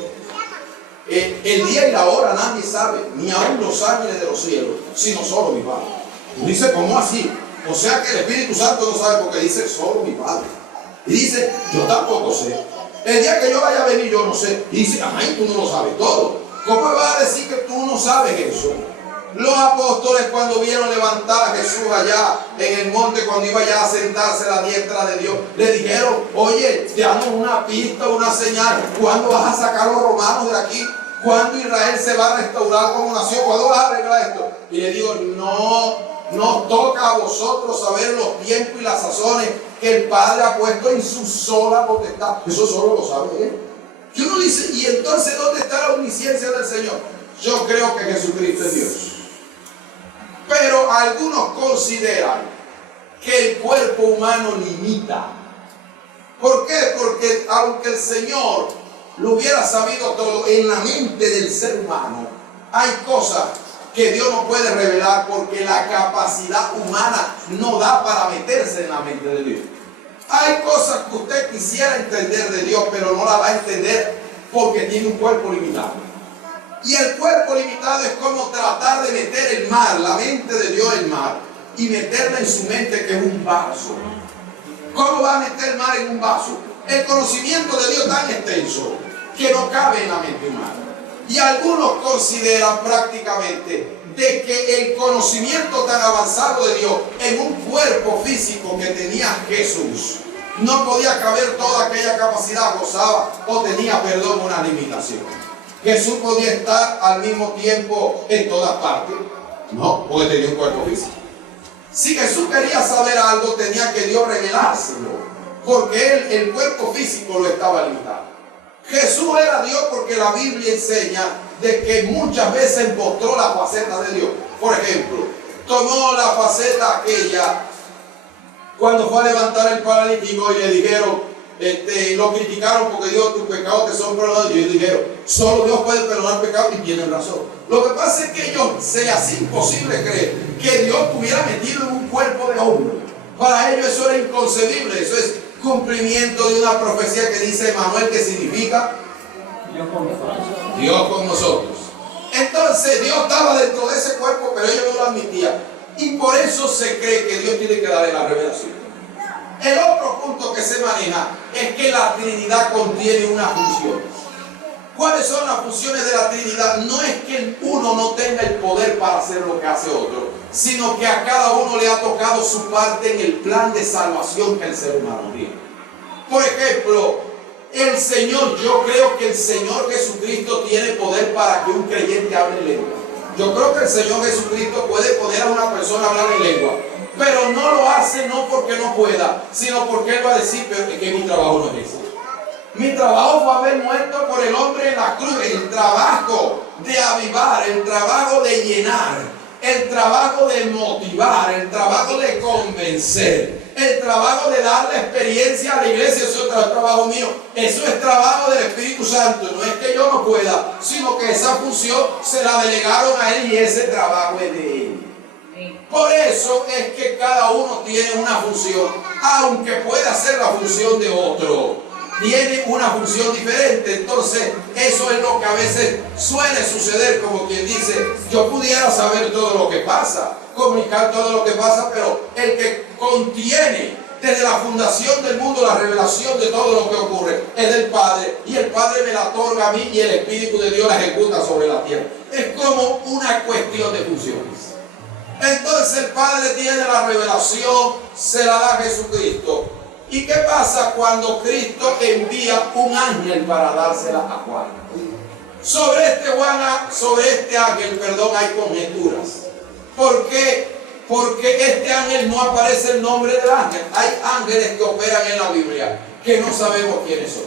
el día y la hora nadie sabe, ni aun los ángeles de los cielos, sino solo mi Padre. Dice, ¿cómo así? O sea que el Espíritu Santo no sabe, porque dice solo mi Padre. Y dice, yo tampoco sé. El día que yo vaya a venir yo no sé. Y dice, ay, tú no lo sabes todo. ¿Cómo vas a decir que tú no sabes eso? Los apóstoles, cuando vieron levantar a Jesús allá en el monte, cuando iba ya a sentarse a la diestra de Dios, le dijeron, oye, te damos una pista, una señal. ¿Cuándo vas a sacar a los romanos de aquí? ¿Cuándo Israel se va a restaurar como nación? ¿Cuándo vas a arreglar esto? Y le digo, no toca a vosotros saber los tiempos y las sazones que el Padre ha puesto en su sola potestad. Eso solo lo sabe Él. Y uno dice, ¿y entonces dónde está la omnisciencia del Señor? Yo creo que Jesucristo es Dios. Pero algunos consideran que el cuerpo humano limita. ¿Por qué? Porque aunque el Señor lo hubiera sabido todo, en la mente del ser humano hay cosas que Dios no puede revelar porque la capacidad humana no da para meterse en la mente de Dios. Hay cosas que usted quisiera entender de Dios, pero no la va a entender porque tiene un cuerpo limitado. Y el cuerpo limitado es como tratar de meter el mar, la mente de Dios el mar, y meterla en su mente, que es un vaso. ¿Cómo va a meter el mar en un vaso? El conocimiento de Dios es tan extenso que no cabe en la mente humana. Y algunos consideran prácticamente de que el conocimiento tan avanzado de Dios en un cuerpo físico que tenía Jesús no podía caber toda aquella capacidad, gozaba o tenía, perdón, una limitación. Jesús podía estar al mismo tiempo en todas partes. No, porque tenía un cuerpo físico. Si Jesús quería saber algo, tenía que Dios revelárselo, porque él, el cuerpo físico lo estaba limitado. Jesús era Dios porque la Biblia enseña de que muchas veces mostró la faceta de Dios. Por ejemplo, tomó la faceta aquella cuando fue a levantar el paralítico y le dijeron, lo criticaron porque Dios, tus pecados te son perdonados. Y ellos dijeron, solo Dios puede perdonar pecados, y tienen razón. Lo que pasa es que ellos se hace imposible creer que Dios estuviera metido en un cuerpo de hombre. Para ellos eso era inconcebible. Eso es cumplimiento de una profecía que dice Emanuel, que significa Dios con nosotros. Dios con nosotros. Entonces Dios estaba dentro de ese cuerpo, pero ellos no lo admitían. Y por eso se cree que Dios tiene que darle la revelación. El otro punto que se maneja es que la Trinidad contiene una función. ¿Cuáles son las funciones de la Trinidad? No es que uno no tenga el poder para hacer lo que hace otro, sino que a cada uno le ha tocado su parte en el plan de salvación que el ser humano tiene. Por ejemplo, el Señor, yo creo que el Señor Jesucristo tiene poder para que un creyente hable en lengua. Yo creo que el Señor Jesucristo puede poner a una persona a hablar en lengua, pero no lo hace no porque no pueda, sino porque Él va a decir, pero es que mi trabajo no es ese. Mi trabajo fue haber muerto por el hombre en la cruz. El trabajo de avivar, el trabajo de llenar, el trabajo de motivar, el trabajo de convencer, el trabajo de dar la experiencia a la iglesia, eso es trabajo mío. Eso es trabajo del Espíritu Santo. No es que yo no pueda, sino que esa función se la delegaron a Él y ese trabajo es de Él. Por eso es que cada uno tiene una función, aunque pueda hacer la función de otro. Tiene una función diferente. Entonces eso es lo que a veces suele suceder, como quien dice, yo pudiera saber todo lo que pasa, comunicar todo lo que pasa, pero el que contiene desde la fundación del mundo la revelación de todo lo que ocurre es del Padre, y el Padre me la otorga a mí y el Espíritu de Dios la ejecuta sobre la tierra. Es como una cuestión de funciones. Entonces el Padre tiene la revelación, se la da a Jesucristo. ¿Y qué pasa cuando Cristo envía un ángel para dársela a Juan? Sobre este ángel, hay conjeturas. ¿Por qué? Porque este ángel no aparece el nombre del ángel. Hay ángeles que operan en la Biblia que no sabemos quiénes son.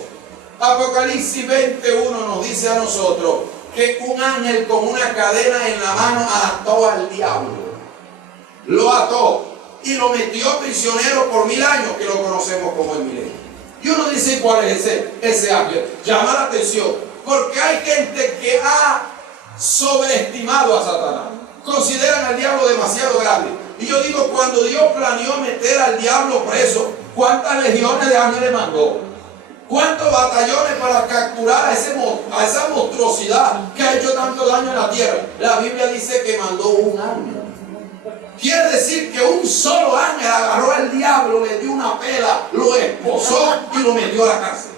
Apocalipsis 21 nos dice a nosotros que un ángel con una cadena en la mano ató al diablo. lo ató y lo metió prisionero por 1000 años, que lo conocemos como el milenio. Y uno dice, ¿cuál es ese ángel? Llama la atención, porque hay gente que ha sobreestimado a Satanás. Consideran al diablo demasiado grande. Y yo digo, cuando Dios planeó meter al diablo preso, ¿cuántas legiones de ángeles mandó? ¿Cuántos batallones para capturar a esa monstruosidad que ha hecho tanto daño en la tierra? La Biblia dice que mandó un ángel. Quiere decir que un solo ángel agarró al diablo, le dio una pela, lo esposó y lo metió a la cárcel.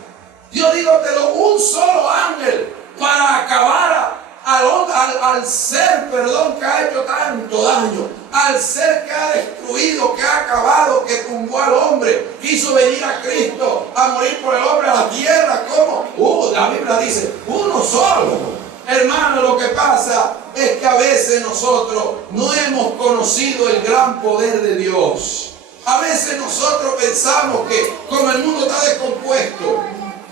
Yo digo, un solo ángel para acabar al ser, que ha hecho tanto daño, al ser que ha destruido, que ha acabado, que tumbó al hombre, quiso venir a Cristo a morir por el hombre a la tierra. ¿Cómo? La Biblia dice, uno solo. Hermano, lo que pasa es que a veces nosotros no hemos conocido el gran poder de Dios. A veces nosotros pensamos que como el mundo está descompuesto,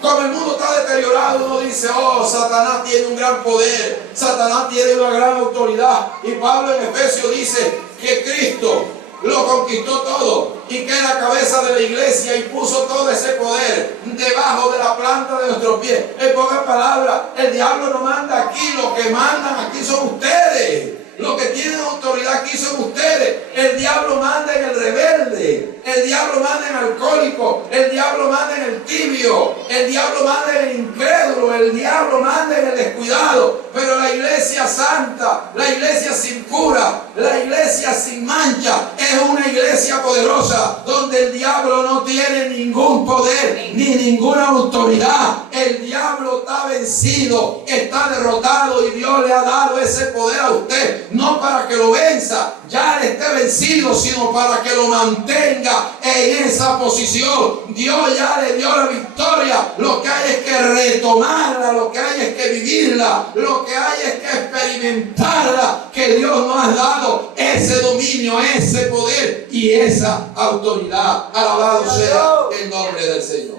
como el mundo está deteriorado, uno dice, oh, Satanás tiene un gran poder, Satanás tiene una gran autoridad. Y Pablo en Efesios dice que Cristo lo conquistó todo y que es la cabeza de la iglesia y puso todo ese poder debajo de la planta de nuestros pies. En pocas palabras, el diablo no manda aquí, los que mandan aquí son ustedes. Los que tienen autoridad aquí son ustedes. El diablo manda en el rebelde, el diablo manda en el alcohólico, el diablo manda en el tibio, el diablo manda en el incrédulo, el diablo manda en el descuidado. Pero la iglesia santa, la iglesia sin cura, la iglesia sin mancha, es una iglesia poderosa donde el diablo no tiene ningún poder ni ninguna autoridad. El diablo está vencido, está derrotado y Dios le ha dado ese poder a usted. No para que lo venza, ya esté vencido, sino para que lo mantenga en esa posición. Dios ya le dio la victoria. Lo que hay es que retomarla, lo que hay es que vivirla, lo que hay es que experimentarla, que Dios nos ha dado ese dominio, ese poder y esa autoridad. Alabado sea el nombre del Señor.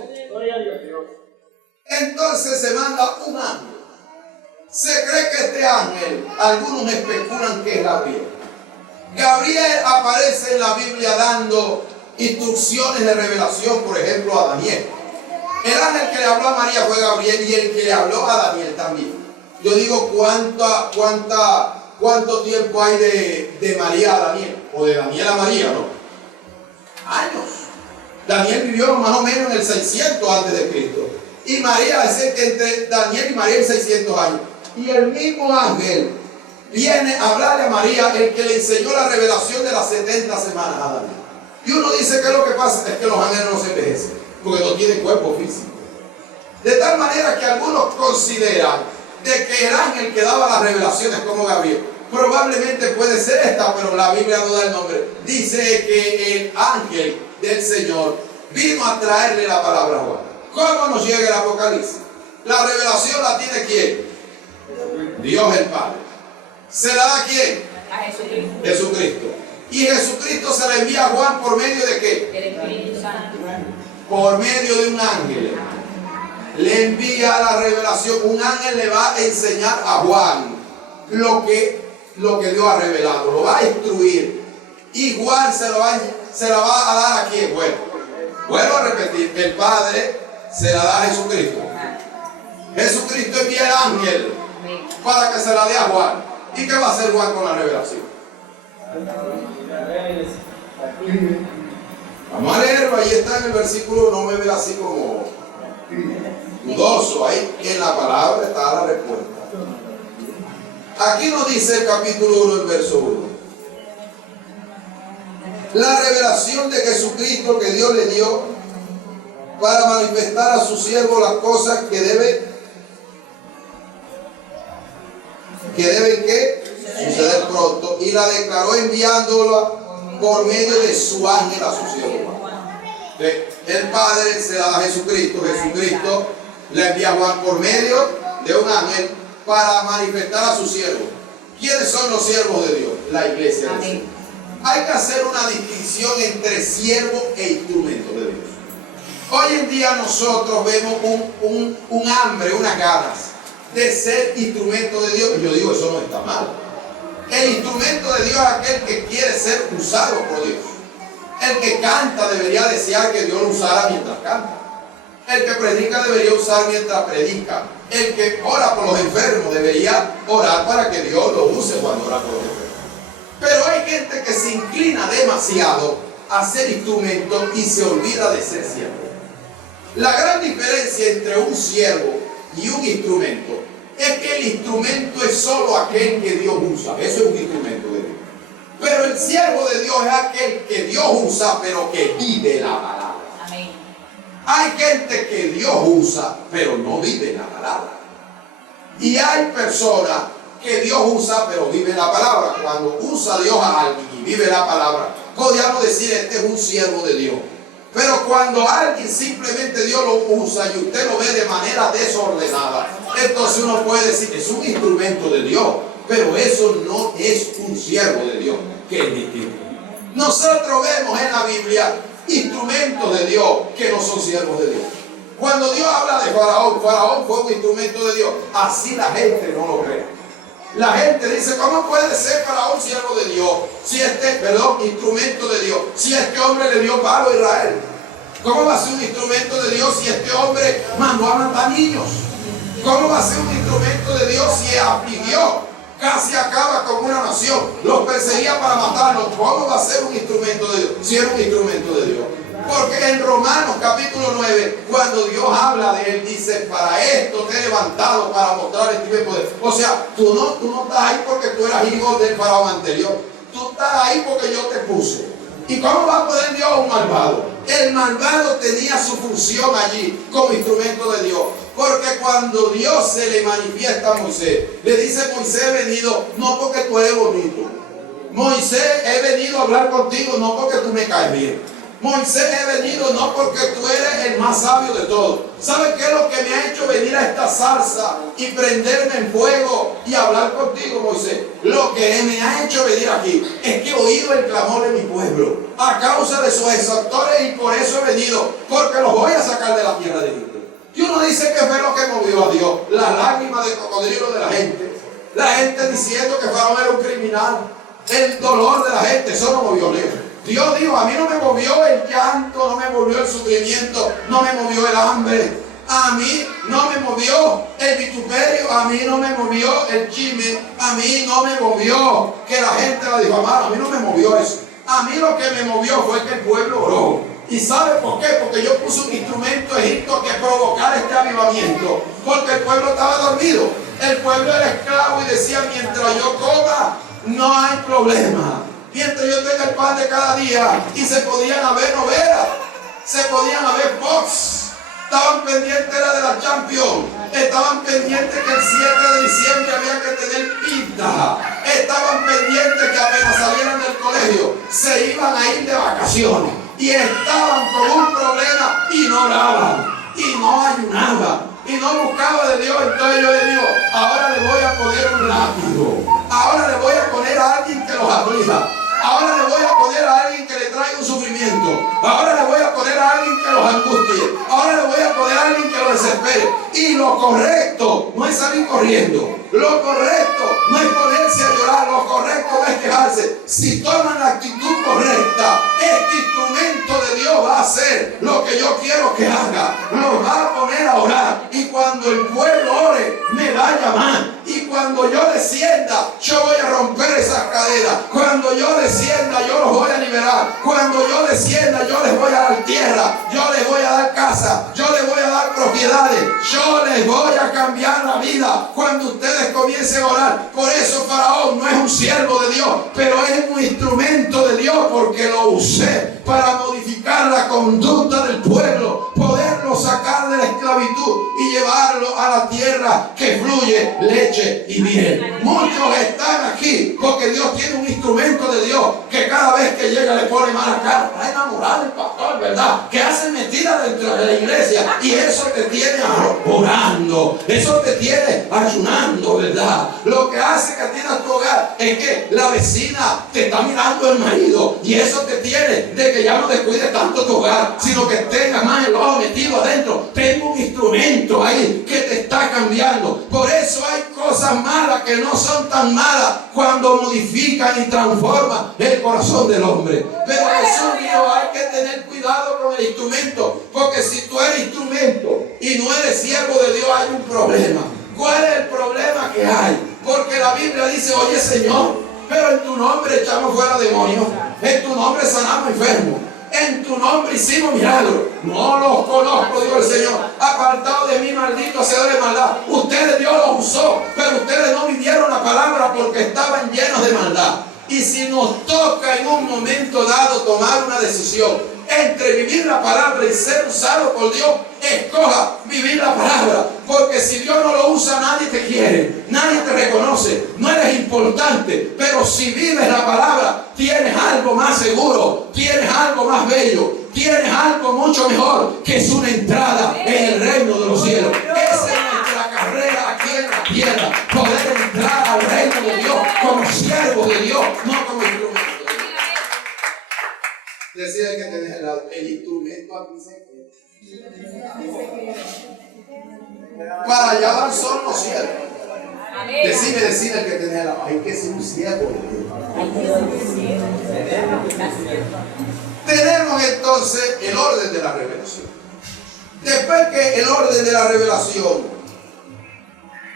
Entonces se manda un ángel. Se cree que este ángel, algunos especulan que es Gabriel. Gabriel aparece en la Biblia dando instrucciones de revelación, por ejemplo, a Daniel. El ángel que le habló a María fue Gabriel y el que le habló a Daniel también. Yo digo, ¿cuánto tiempo hay de María a Daniel? O de Daniel a María, ¿no? Años. Daniel vivió más o menos en el 600 antes de Cristo. Y María, dice que entre Daniel y María hay 600 años. Y el mismo ángel viene a hablarle a María, el que le enseñó la revelación de las 70 semanas a Daniel. Y uno dice que lo que pasa es que los ángeles no se envejecen, porque no tienen cuerpo físico. De tal manera que algunos consideran de que el ángel que daba las revelaciones como Gabriel, probablemente puede ser esta, pero la Biblia no da el nombre. Dice que el ángel del Señor vino a traerle la palabra a Juan. ¿Cómo nos llega el Apocalipsis? La revelación la tiene ¿quién? Dios el Padre. ¿Se la da quién? A Jesucristo. Jesucristo. Y Jesucristo se la envía a Juan por medio de ¿qué? Del Espíritu Santo. Por medio de un ángel. Le envía la revelación. Un ángel le va a enseñar a Juan lo que Dios ha revelado. Lo va a instruir. Y Juan se la va a dar a quién? Bueno, vuelvo a repetir. El Padre se la da a Jesucristo. Jesucristo envía el ángel para que se la dé a Juan. ¿Y qué va a hacer Juan con la revelación? Vamos a leerlo, ahí está en el versículo, no me ve así como dudoso, ahí en la palabra está la respuesta. Aquí nos dice el capítulo 1, el verso 1. La revelación de Jesucristo que Dios le dio para manifestar a su siervo las cosas que deben suceder pronto, y la declaró enviándola por medio de su ángel a su siervo. El Padre se la da a Jesucristo, Jesucristo le envía a Juan por medio de un ángel para manifestar a su siervo. ¿Quiénes son los siervos de Dios? La iglesia. Hay que hacer una distinción entre siervo e instrumento de Dios. Hoy en día nosotros vemos un hambre, unas ganas de ser instrumento de Dios. Y yo digo, eso no está mal. El instrumento de Dios es aquel que quiere ser usado por Dios. El que canta debería desear que Dios lo usara mientras canta. El que predica debería usar mientras predica. El que ora por los enfermos debería orar para que Dios lo use cuando ora por los enfermos. Pero hay gente que se inclina demasiado a ser instrumento y se olvida de ser siervo. La gran diferencia entre un siervo y un instrumento es que el instrumento es solo aquel que Dios usa. Eso es un instrumento de Dios. Pero el siervo de Dios es aquel que Dios usa, pero que vive la palabra. Amén. Hay gente que Dios usa, pero no vive la palabra. Y hay personas que Dios usa, pero vive la palabra. Cuando usa Dios a alguien y vive la palabra, podríamos decir, este es un siervo de Dios. Pero cuando alguien simplemente Dios lo usa y usted lo ve de manera desordenada, entonces uno puede decir, es un instrumento de Dios, pero eso no es un siervo de Dios, que es distinto. Nosotros vemos en la Biblia instrumentos de Dios que no son siervos de Dios. Cuando Dios habla de Faraón, Faraón fue un instrumento de Dios. Así la gente no lo cree. La gente dice, ¿cómo puede ser Faraón siervo de Dios? Si instrumento de Dios. Si este hombre le dio palo a Israel. ¿Cómo va a ser un instrumento de Dios si este hombre mandó a matar niños? ¿Cómo va a ser un instrumento de Dios si afligió? Casi acaba con una nación. Los perseguía para matarlos. ¿Cómo va a ser un instrumento de Dios si era un instrumento de Dios? Porque en Romanos capítulo 9, cuando Dios habla de él, dice, para esto te he levantado, para mostrar el tipo poder. O sea, tú no estás ahí porque tú eras hijo del faraón anterior. Tú estás ahí porque yo te puse. ¿Y cómo va a poder Dios a un malvado? El malvado tenía su función allí como instrumento de Dios. Porque cuando Dios se le manifiesta a Moisés, le dice, Moisés, he venido no porque tú eres bonito. Moisés, he venido a hablar contigo no porque tú me caes bien. Moisés, he venido no porque tú eres el más sabio de todos. ¿Sabes qué es lo que me ha hecho venir a esta zarza y prenderme en fuego y hablar contigo, Moisés? Lo que me ha hecho venir aquí es que he oído el clamor de mi pueblo a causa de sus exactores y por eso he venido, porque los voy a sacar de la tierra de Egipto. Y uno dice que fue lo que movió a Dios, las lágrimas de cocodrilo de la gente diciendo que Faraón era un criminal, el dolor de la gente, eso no movió a Dios. Dios dijo, a mí no me movió el llanto, no me movió el sufrimiento, no me movió el hambre, a mí no me movió el vituperio, a mí no me movió el chisme, a mí no me movió que la gente la difamara, a mí no me movió eso. A mí lo que me movió fue que el pueblo oró. ¿Y sabe por qué? Porque yo puse un instrumento a Egipto que provocara este avivamiento, porque el pueblo estaba dormido, el pueblo era esclavo y decía, mientras yo coma, no hay problema. Mientras yo tenga el pan de cada día, y se podían haber novelas, se podían haber Fox, estaban pendientes de la Champions, estaban pendientes que el 7 de diciembre había que tener pinta, estaban pendientes que apenas salieran del colegio, se iban a ir de vacaciones, y estaban con un problema y no oraban, y no ayunaban, y no buscaban de Dios. Entonces yo le digo, ahora le voy a poner un látigo, ahora le voy a poner a alguien que los aflija. Ahora le voy a poner a alguien que le traiga un sufrimiento. Ahora le voy a poner a alguien que los angustie. Ahora le voy a poner a alguien que los desespere. Y lo correcto no es salir corriendo. Lo correcto no es ponerse a llorar. Lo correcto no es quejarse. Si toman la actitud correcta, este instrumento de Dios va a hacer lo que yo quiero que haga. Lo va a poner a orar. Y cuando el pueblo ore, me va a llamar. Y cuando yo descienda, yo voy a romper esas cadenas. Cuando yo descienda, yo los voy a liberar. Cuando yo descienda, yo les voy a dar tierra. Yo les voy a dar casa. Yo les voy a dar propiedades. Yo les voy a cambiar la vida. Cuando ustedes comiencen a orar. Por eso Faraón no es un siervo de Dios, pero es un instrumento de Dios, porque lo usé para modificar la conducta del pueblo, poderlo sacar de la esclavitud y llevarlo a la tierra que fluye leche y miel. Muchos están aquí porque Dios tiene un instrumento de Dios que cada vez que llega le pone mala cara. Está enamorado el pastor, ¿verdad? Que hace metida dentro de la iglesia y eso te tiene orando, eso te tiene ayunando, ¿verdad? Lo que hace que atiendas tu hogar mira, es que la vecina te está mirando el marido y eso te tiene de que ya no descuides tanto tu hogar, sino que tengas más el ojo metido adentro. Tengo un instrumento ahí que te está cambiando. Por eso hay cosas malas que no son tan malas cuando modifican y transforman el corazón del hombre. Pero Jesús dijo, hay que tener cuidado con el instrumento, porque si tú eres instrumento y no eres siervo de Dios, hay un problema. ¿Cuál es el problema que hay? Porque la Biblia dice, oye Señor, pero en tu nombre echamos fuera demonios, en tu nombre sanamos enfermos, en tu nombre hicimos milagros. No los conozco, dijo el Señor. Apartado de mí, maldito hacedor de maldad. Ustedes, Dios los usó, pero ustedes no vivieron la palabra porque estaban llenos de maldad. Y si nos toca en un momento dado tomar una decisión entre vivir la palabra y ser usado por Dios, escoja vivir la palabra, porque si Dios no lo usa, nadie te quiere, nadie te reconoce, no eres importante. Pero si vives la palabra, tienes algo más seguro, tienes algo más bello, tienes algo mucho mejor, que es una entrada en el reino de los cielos. Esa es nuestra carrera aquí en la tierra, poder entrar al reino de Dios como siervo de Dios, no como instrumento. Decide que tenés el instrumento aquí se para allá van solo los cielos. Decide que tenés hay que ser un siervo de Dios. Tenemos entonces el orden de la revelación. Después que el orden de la revelación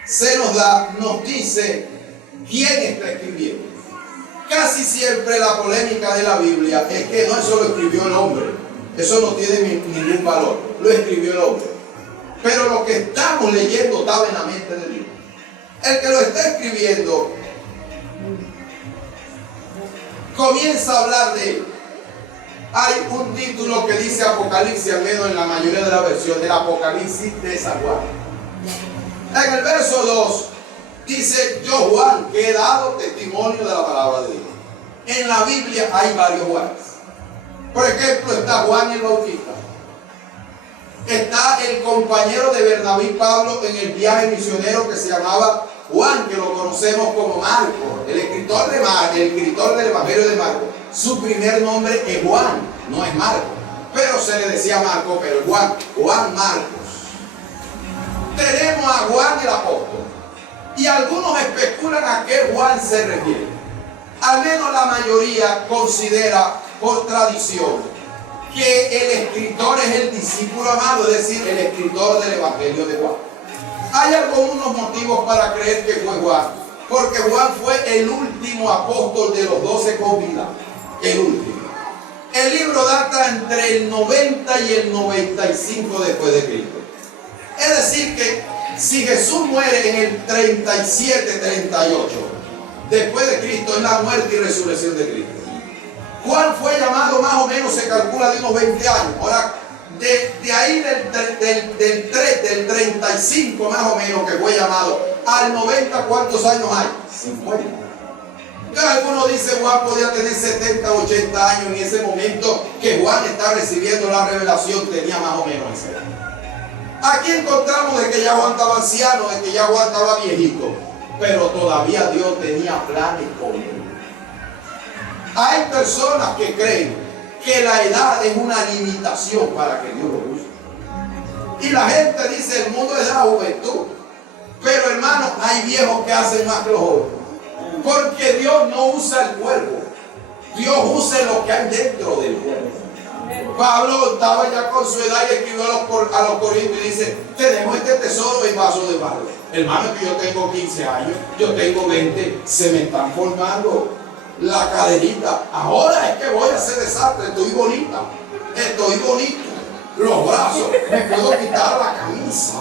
se nos da, nos dice quién está escribiendo. Casi siempre la polémica de la Biblia es que no eso lo escribió el hombre. Eso no tiene ningún valor. Lo escribió el hombre. Pero lo que estamos leyendo estaba en la mente de Dios. El que lo está escribiendo comienza a hablar de él. Hay un título que dice Apocalipsis, al menos en la mayoría de la versión, del Apocalipsis de San Juan. En el verso 2 dice, yo Juan, que he dado testimonio de la palabra de Dios. En la Biblia hay varios Juanes. Por ejemplo, está Juan el Bautista. Está el compañero de Bernabé y Pablo en el viaje misionero que se llamaba Juan, que lo conocemos como Marcos, el escritor del Evangelio de Marcos. Su primer nombre es Juan, no es Marcos, pero se le decía Marcos, pero Juan Marcos. Tenemos a Juan el apóstol. Y algunos especulan a qué Juan se refiere. Al menos la mayoría considera por tradición que el escritor es el discípulo amado, es decir, el escritor del Evangelio de Juan. Hay algunos motivos para creer que fue Juan, porque Juan fue el último apóstol de los 12 con vida, el último. El libro data entre el 90 y el 95 después de Cristo. Es decir que si Jesús muere en el 37, 38 después de Cristo, es la muerte y resurrección de Cristo. Juan fue llamado más o menos, se calcula, de unos 20 años. Ahora, de ahí del 35 más o menos que fue llamado, al 90, ¿cuántos años hay? 50. Entonces algunos dicen Juan podía tener 70, 80 años en ese momento que Juan está recibiendo la revelación, tenía más o menos esa edad. Aquí encontramos de que ya Juan estaba anciano, de que ya Juan estaba viejito, pero todavía Dios tenía planes con él. Hay personas que creen que la edad es una limitación para que Dios lo use. Y la gente dice, el mundo es de la juventud. Pero hermanos, hay viejos que hacen más que los jóvenes. Porque Dios no usa el cuerpo. Dios usa lo que hay dentro del cuerpo. Pablo estaba ya con su edad y escribió a los Corintios y dice, tenemos este tesoro en vasos de barro. Hermano, que yo tengo 15 años, yo tengo 20, se me están formando la caderita. Ahora es que voy a hacer desastre, estoy bonita, estoy bonito, los brazos, me puedo quitar la camisa.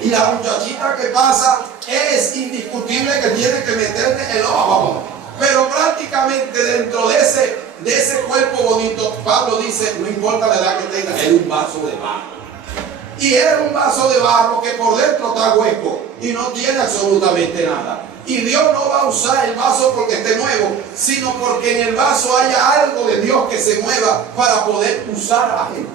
Y la muchachita que pasa es indiscutible que tiene que meterme el ojo. Pero prácticamente dentro de ese cuerpo bonito, Pablo dice, no importa la edad que tenga, es un vaso de barro. Y es un vaso de barro que por dentro está hueco y no tiene absolutamente nada. Y Dios no va a usar el vaso porque esté nuevo, sino porque en el vaso haya algo de Dios que se mueva para poder usar a la gente.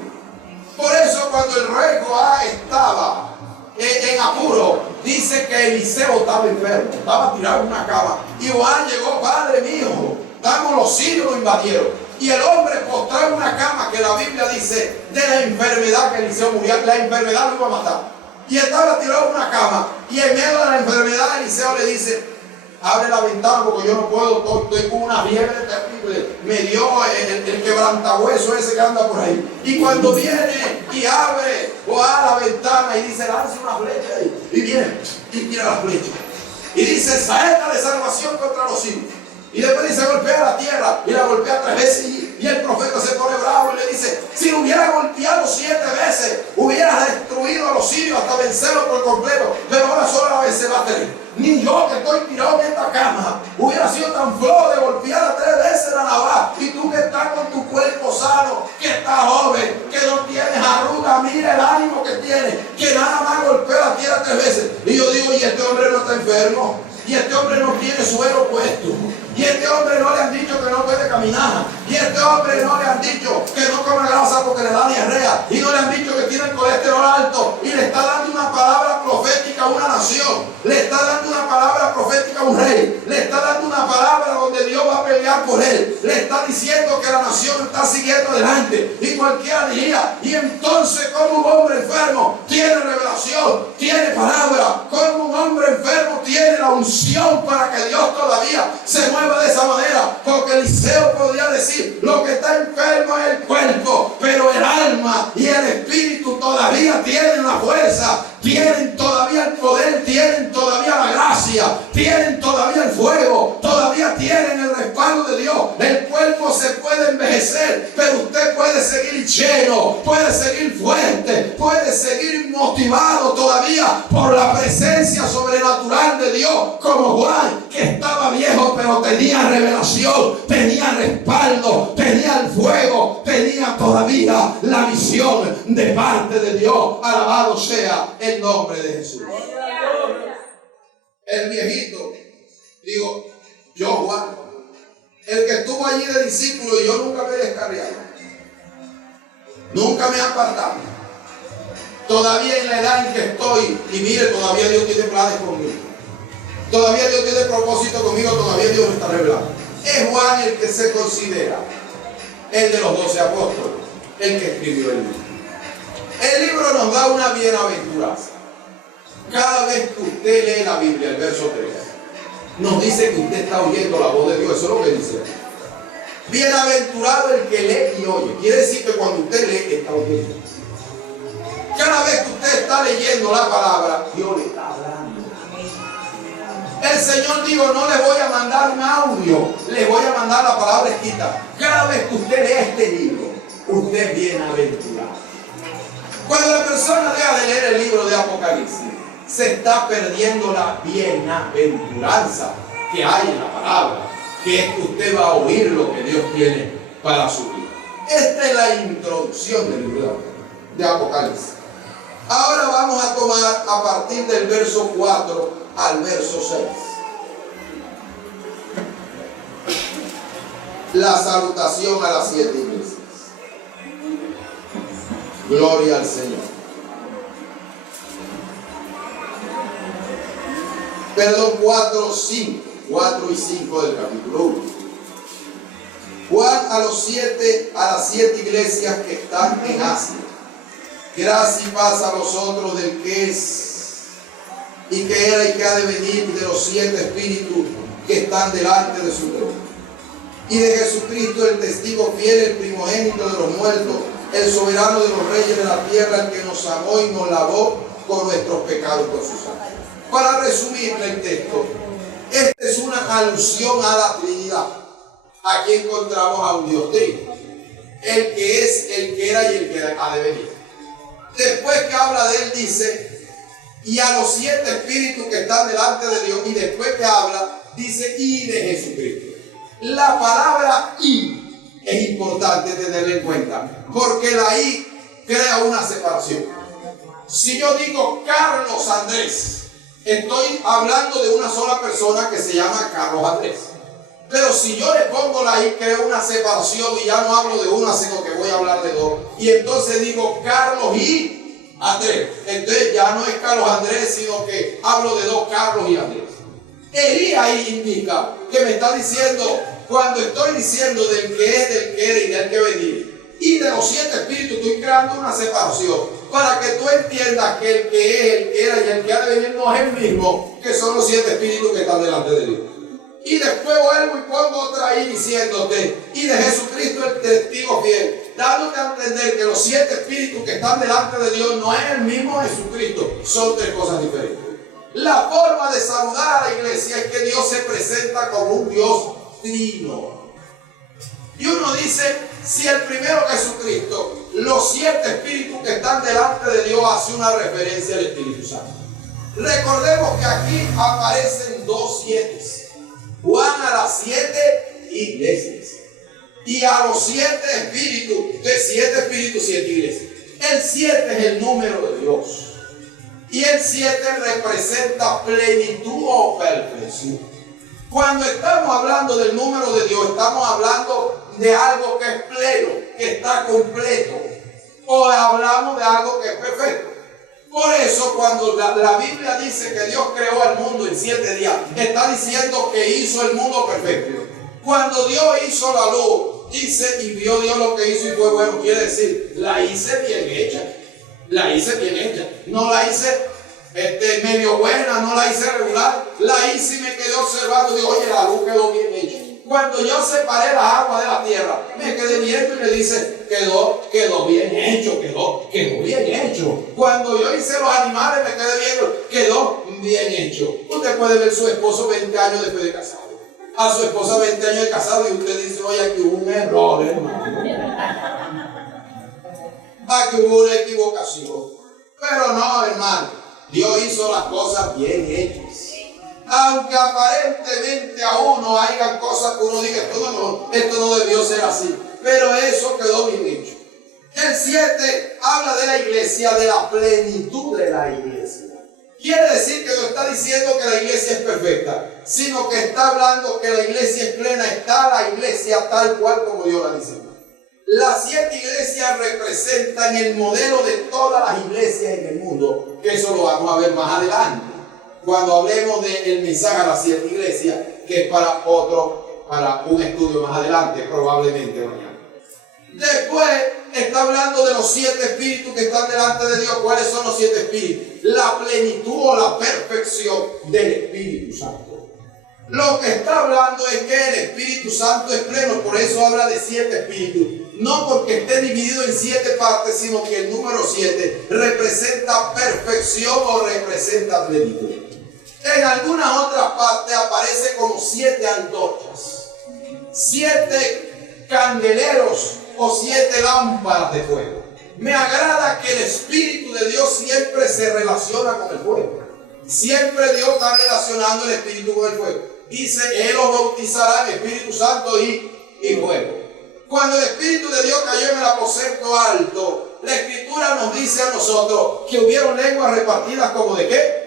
Por eso cuando el rey Joás estaba en apuro, dice que Eliseo estaba enfermo, estaba tirado en una cama. Y Juan llegó: Padre mío, estamos, los sirios lo invadieron. Y el hombre postrado en una cama, que la Biblia dice de la enfermedad que Eliseo murió, la enfermedad lo iba a matar. Y estaba tirado en una cama. Y en medio de la enfermedad, Eliseo le dice: abre la ventana porque yo no puedo, estoy con una fiebre terrible. Me dio el quebrantahueso ese que anda por ahí. Y cuando viene y abre la ventana y dice: lance una flecha ahí. Y viene y tira la flecha. Y dice: saeta de salvación contra los sirios. Y después dice: golpea la tierra. Y la golpea 3 veces. Y el profeta se pone bravo y le dice: si lo hubiera golpeado 7 veces, hubiera destruido a los sirios hasta vencerlos por completo. Pero ahora solo la vencerá 3. Ni yo, que estoy tirado en esta cama, hubiera sido tan flojo de golpear 3 veces la navaja. Y tú que estás con tu cuerpo sano, que estás joven, que no tienes arruga, mira el ánimo que tienes, que nada más golpea la tierra 3 veces. Y yo digo: y este hombre no está enfermo, y este hombre no tiene suero puesto, y este hombre no le han dicho que no puede caminar, y este hombre no le han dicho que no come grasa porque le da diarrea, y no le han dicho que tiene el colesterol alto, y le está dando una palabra profética a una nación, le está dando una palabra profética a un rey, le está dando una palabra donde Dios va a pelear por él, le está diciendo que la nación está siguiendo adelante. Y cualquiera diría: y entonces, como un hombre enfermo tiene revelación, tiene palabra, como un hombre enfermo tiene la unción para que Dios todavía se mueva de esa manera. Porque Eliseo podría decir: lo que está enfermo es el cuerpo, pero el alma y el espíritu todavía tienen la fuerza, tienen todavía el poder, tienen todavía la gracia, tienen todavía el fuego, todavía tienen el respaldo de Dios. El cuerpo se puede envejecer, pero usted puede seguir lleno, puede seguir fuerte, puede seguir motivado todavía por la presencia sobrenatural de Dios, como Juan, que estaba viejo pero tenía revelación, tenía respaldo, tenía el fuego, tenía todavía la visión de parte de Dios. Alabado sea el nombre de Jesús. El viejito, digo, yo, Juan, el que estuvo allí de discípulo, y yo nunca me he descarriado, nunca me he apartado, todavía en la edad en que estoy, y mire, todavía Dios tiene planes conmigo, todavía Dios tiene propósito conmigo, todavía Dios me está revelando. Es Juan el que se considera el de los 12 apóstoles, el que escribió el libro. El libro nos da una bienaventuranza. Cada vez que usted lee la Biblia, el verso 3, nos dice que usted está oyendo la voz de Dios. Eso es lo que dice. Bienaventurado el que lee y oye. Quiere decir que cuando usted lee, está oyendo. Cada vez que usted está leyendo la palabra, Dios le está hablando. El Señor dijo: no les voy a mandar un audio, les voy a mandar la palabra escrita. Cada vez que usted lee este libro, usted es bienaventurado. Cuando la persona deja de leer el libro de Apocalipsis, se está perdiendo la bienaventuranza que hay en la palabra, que es que usted va a oír lo que Dios tiene para su vida. Esta es la introducción del libro de Apocalipsis. Ahora vamos a tomar a partir del verso 4 al verso 6. La salutación a las 7 iglesias. Gloria al Señor. Perdón, 4 y 5 del capítulo 1. Juan a las 7 iglesias que están en Asia. Gracia y paz a vosotros del que es y que era y que ha de venir, de los 7 espíritus que están delante de su trono, y de Jesucristo el testigo fiel, el primogénito de los muertos, el soberano de los reyes de la tierra, el que nos amó y nos lavó con nuestros pecados con su sangre. Para resumir el texto, esta es una alusión a la Trinidad. Aquí encontramos a un Dios trino, el que es, el que era y el que ha de venir. Después que habla de él, dice: y a los 7 espíritus que están delante de Dios. Y después que habla, dice: y de Jesucristo. La palabra y es importante tenerla en cuenta, porque la y crea una separación. Si yo digo Carlos Andrés, estoy hablando de una sola persona que se llama Carlos Andrés. Pero si yo le pongo la I, creo una separación y ya no hablo de una, sino que voy a hablar de dos. Y entonces digo Carlos y A 3. Entonces ya no es Carlos Andrés, sino que hablo de 2 Carlos y Andrés. Elí ahí indica que me está diciendo, cuando estoy diciendo del que es, del que era y del que venía, y de los 7 espíritus, estoy creando una separación para que tú entiendas que el que es, el que era y el que ha de venir no es el mismo, que son los 7 espíritus que están delante de Dios. Y después vuelvo y pongo otra ahí diciéndote, y de Jesucristo el testigo fiel, dándote a entender que los 7 espíritus que están delante de Dios no es el mismo Jesucristo, son 3 cosas diferentes. La forma de saludar a la iglesia es que Dios se presenta como un Dios trino. Y uno dice, si el primero Jesucristo, los 7 espíritus que están delante de Dios hace una referencia al Espíritu Santo. Recordemos que aquí aparecen 2 7. Juan a las 7 iglesias. Y a los 7 espíritus, de 7 espíritus, 7 iglesias. El 7 es el número de Dios. Y el 7 representa plenitud o perfección. Cuando estamos hablando del número de Dios, estamos hablando de algo que es pleno, que está completo. O hablamos de algo que es perfecto. Por eso cuando la Biblia dice que Dios creó el mundo en 7 días, está diciendo que hizo el mundo perfecto. Cuando Dios hizo la luz, dice, y vio Dios lo que hizo y fue bueno, quiere decir, la hice bien hecha. La hice bien hecha. No la hice medio buena, no la hice regular. La hice y me quedé observando. Digo, oye, la luz quedó bien hecha. Cuando yo separé las aguas de la tierra, me quedé viendo y me dice, quedó bien hecho, quedó bien hecho. Cuando yo hice los animales, me quedé viendo, quedó bien hecho. Usted puede ver a su esposo 20 años después de casado. A su esposa 20 años de casado y usted dice, oye, aquí hubo un error, hermano. Aquí hubo una equivocación. Pero no, hermano, Dios hizo las cosas bien hechas. Aunque aparentemente a uno hayan cosas que uno diga, esto no debió ser así. Pero eso quedó bien hecho. El 7 habla de la iglesia, de la plenitud de la iglesia. Quiere decir que no está diciendo que la iglesia es perfecta, sino que está hablando que la iglesia es plena. Está la iglesia tal cual como Dios la diseñó. Las 7 iglesias representan el modelo de todas las iglesias en el mundo, que eso lo vamos a ver más adelante, cuando hablemos del mensaje a las 7 iglesias, que es para un estudio más adelante, probablemente mañana. Después está hablando de los 7 espíritus que están delante de Dios. ¿Cuáles son los 7 espíritus? La plenitud o la perfección del Espíritu Santo. Lo que está hablando es que el Espíritu Santo es pleno, por eso habla de 7 espíritus. No porque esté dividido en 7 partes, sino que el número 7 representa perfección o representa plenitud. En algunas otras partes aparece como 7 antorchas, 7 candeleros o 7 lámparas de fuego. Me agrada que el Espíritu de Dios siempre se relaciona con el fuego. Siempre Dios está relacionando el Espíritu con el fuego. Dice, Él os bautizará en Espíritu Santo y fuego. Cuando el Espíritu de Dios cayó en el aposento alto, la Escritura nos dice a nosotros que hubieron lenguas repartidas como de ¿qué?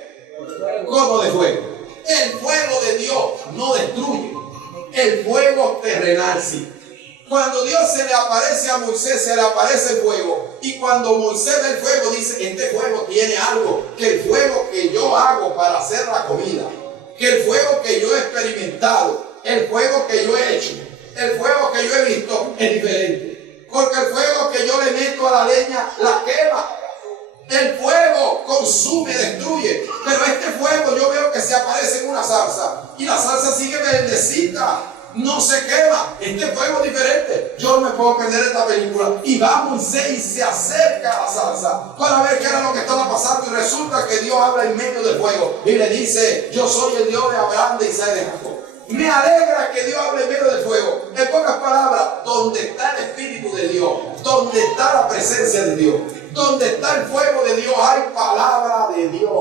Como de fuego. El fuego de Dios no destruye. El fuego terrenal sí. Cuando Dios se le aparece a Moisés, se le aparece el fuego. Y cuando Moisés ve el fuego, dice, este fuego tiene algo, que el fuego que yo hago para hacer la comida, que el fuego que yo he experimentado, el fuego que yo he hecho, el fuego que yo he visto es diferente. Porque el fuego que yo le meto a la leña, la quema. El fuego consume, destruye. Pero este fuego yo veo que se aparece en una salsa. Y la salsa sigue bendecida. No se quema. Este fuego es diferente. Yo no me puedo perder esta película. Y va Moisés y se acerca a la salsa para ver qué era lo que estaba pasando. Y resulta que Dios habla en medio del fuego. Y le dice, yo soy el Dios de Abraham, de Isaac y de Jacob. Me alegra que Dios hable en medio del fuego. En pocas palabras, donde está el Espíritu de Dios, donde está la presencia de Dios, donde está el fuego de Dios, hay palabra de Dios.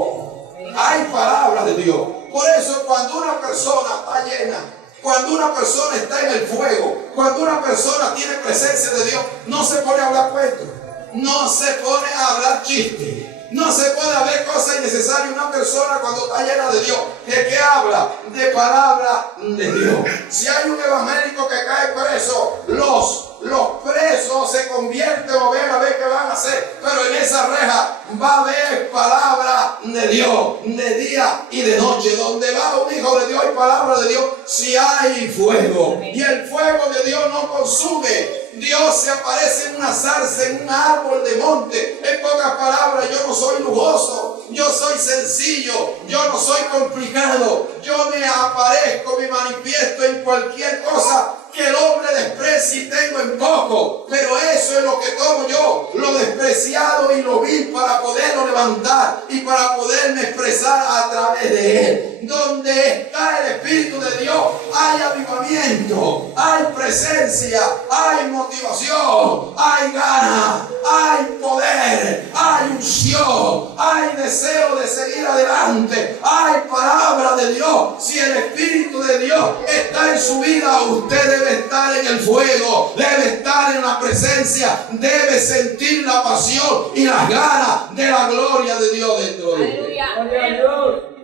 Hay palabra de Dios. Por eso cuando una persona está llena, cuando una persona está en el fuego, cuando una persona tiene presencia de Dios, no se pone a hablar cuentos, no se pone a hablar chistes, no se pone a ver cosas innecesarias. Una persona cuando está llena de Dios, ¿de qué habla? De palabra de Dios. Si hay un evangélico que cae preso, los presos se convierte o ven a ver qué van a hacer. Pero en esa reja va a haber palabra de Dios, de día y de noche. Donde va un hijo de Dios y palabra de Dios, si hay fuego. Y el fuego de Dios no consume. Dios se aparece en una zarza, en un árbol de monte. En pocas palabras, yo no soy lujoso, yo soy sencillo, yo no soy complicado. Yo me aparezco, me manifiesto en cualquier cosa que el hombre desprecie y tengo en poco. Pero eso es lo que tomo yo, lo despreciado y lo vil, para poderlo levantar y para poderme expresar a través de él. Donde está el Espíritu de Dios, hay avivamiento, hay presencia, hay motivación, hay ganas, hay poder, hay unción, hay deseo de seguir adelante, hay palabra de Dios. Si el Espíritu de Dios está en su vida, usted debe estar en el fuego, debe estar en la presencia, debe sentir la pasión y las ganas de la gloria de Dios dentro de usted.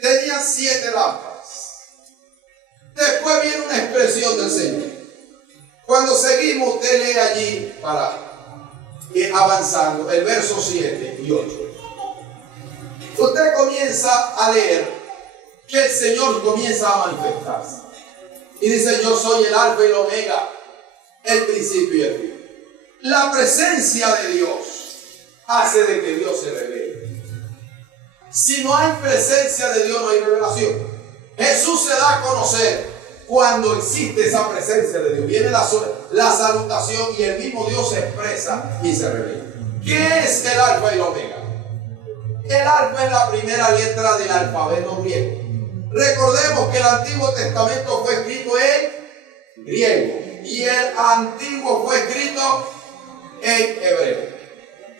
Tenían 7 lámparas. Después viene una expresión del Señor. Cuando seguimos, usted lee allí para ir avanzando el verso 7 y 8. Usted comienza a leer que el Señor comienza a manifestarse. Y dice: yo soy el alfa y el omega, el principio y el fin. La presencia de Dios hace de que Dios se revele. Si no hay presencia de Dios, no hay revelación. Jesús se da a conocer cuando existe esa presencia de Dios. Viene la salutación y el mismo Dios se expresa y se revela. ¿Qué es el alfa y el omega? El alfa es la primera letra del alfabeto griego. Recordemos que el Antiguo Testamento fue escrito en griego y el Antiguo fue escrito en hebreo.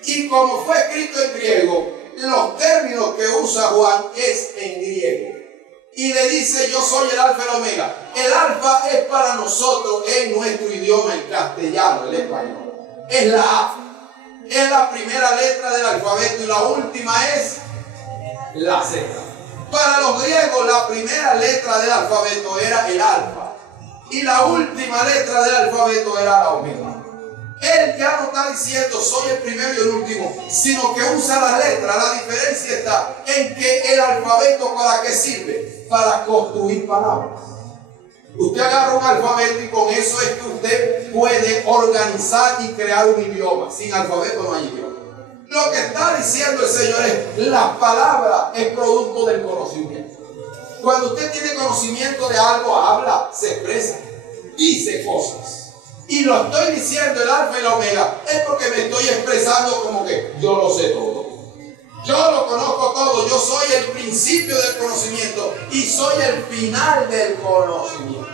Y como fue escrito en griego, los términos que usa Juan es en griego. Y le dice: yo soy el alfa y el omega. El alfa es para nosotros en nuestro idioma, el castellano, el español. Es la A. Es la primera letra del alfabeto y la última es la Z. Para los griegos, la primera letra del alfabeto era el alfa y la última letra del alfabeto era la omega. Él ya no está diciendo soy el primero y el último, sino que usa las letras. La diferencia está en que el alfabeto, ¿para qué sirve? Para construir palabras. Usted agarra un alfabeto y con eso es que usted puede organizar y crear un idioma. Sin alfabeto no hay idioma. Lo que está diciendo el Señor es: la palabra es producto del conocimiento. Cuando usted tiene conocimiento de algo, habla, se expresa, dice cosas. Y lo estoy diciendo el alfa y la omega es porque me estoy expresando como que yo lo sé todo. Yo lo conozco todo. Yo soy el principio del conocimiento y soy el final del conocimiento.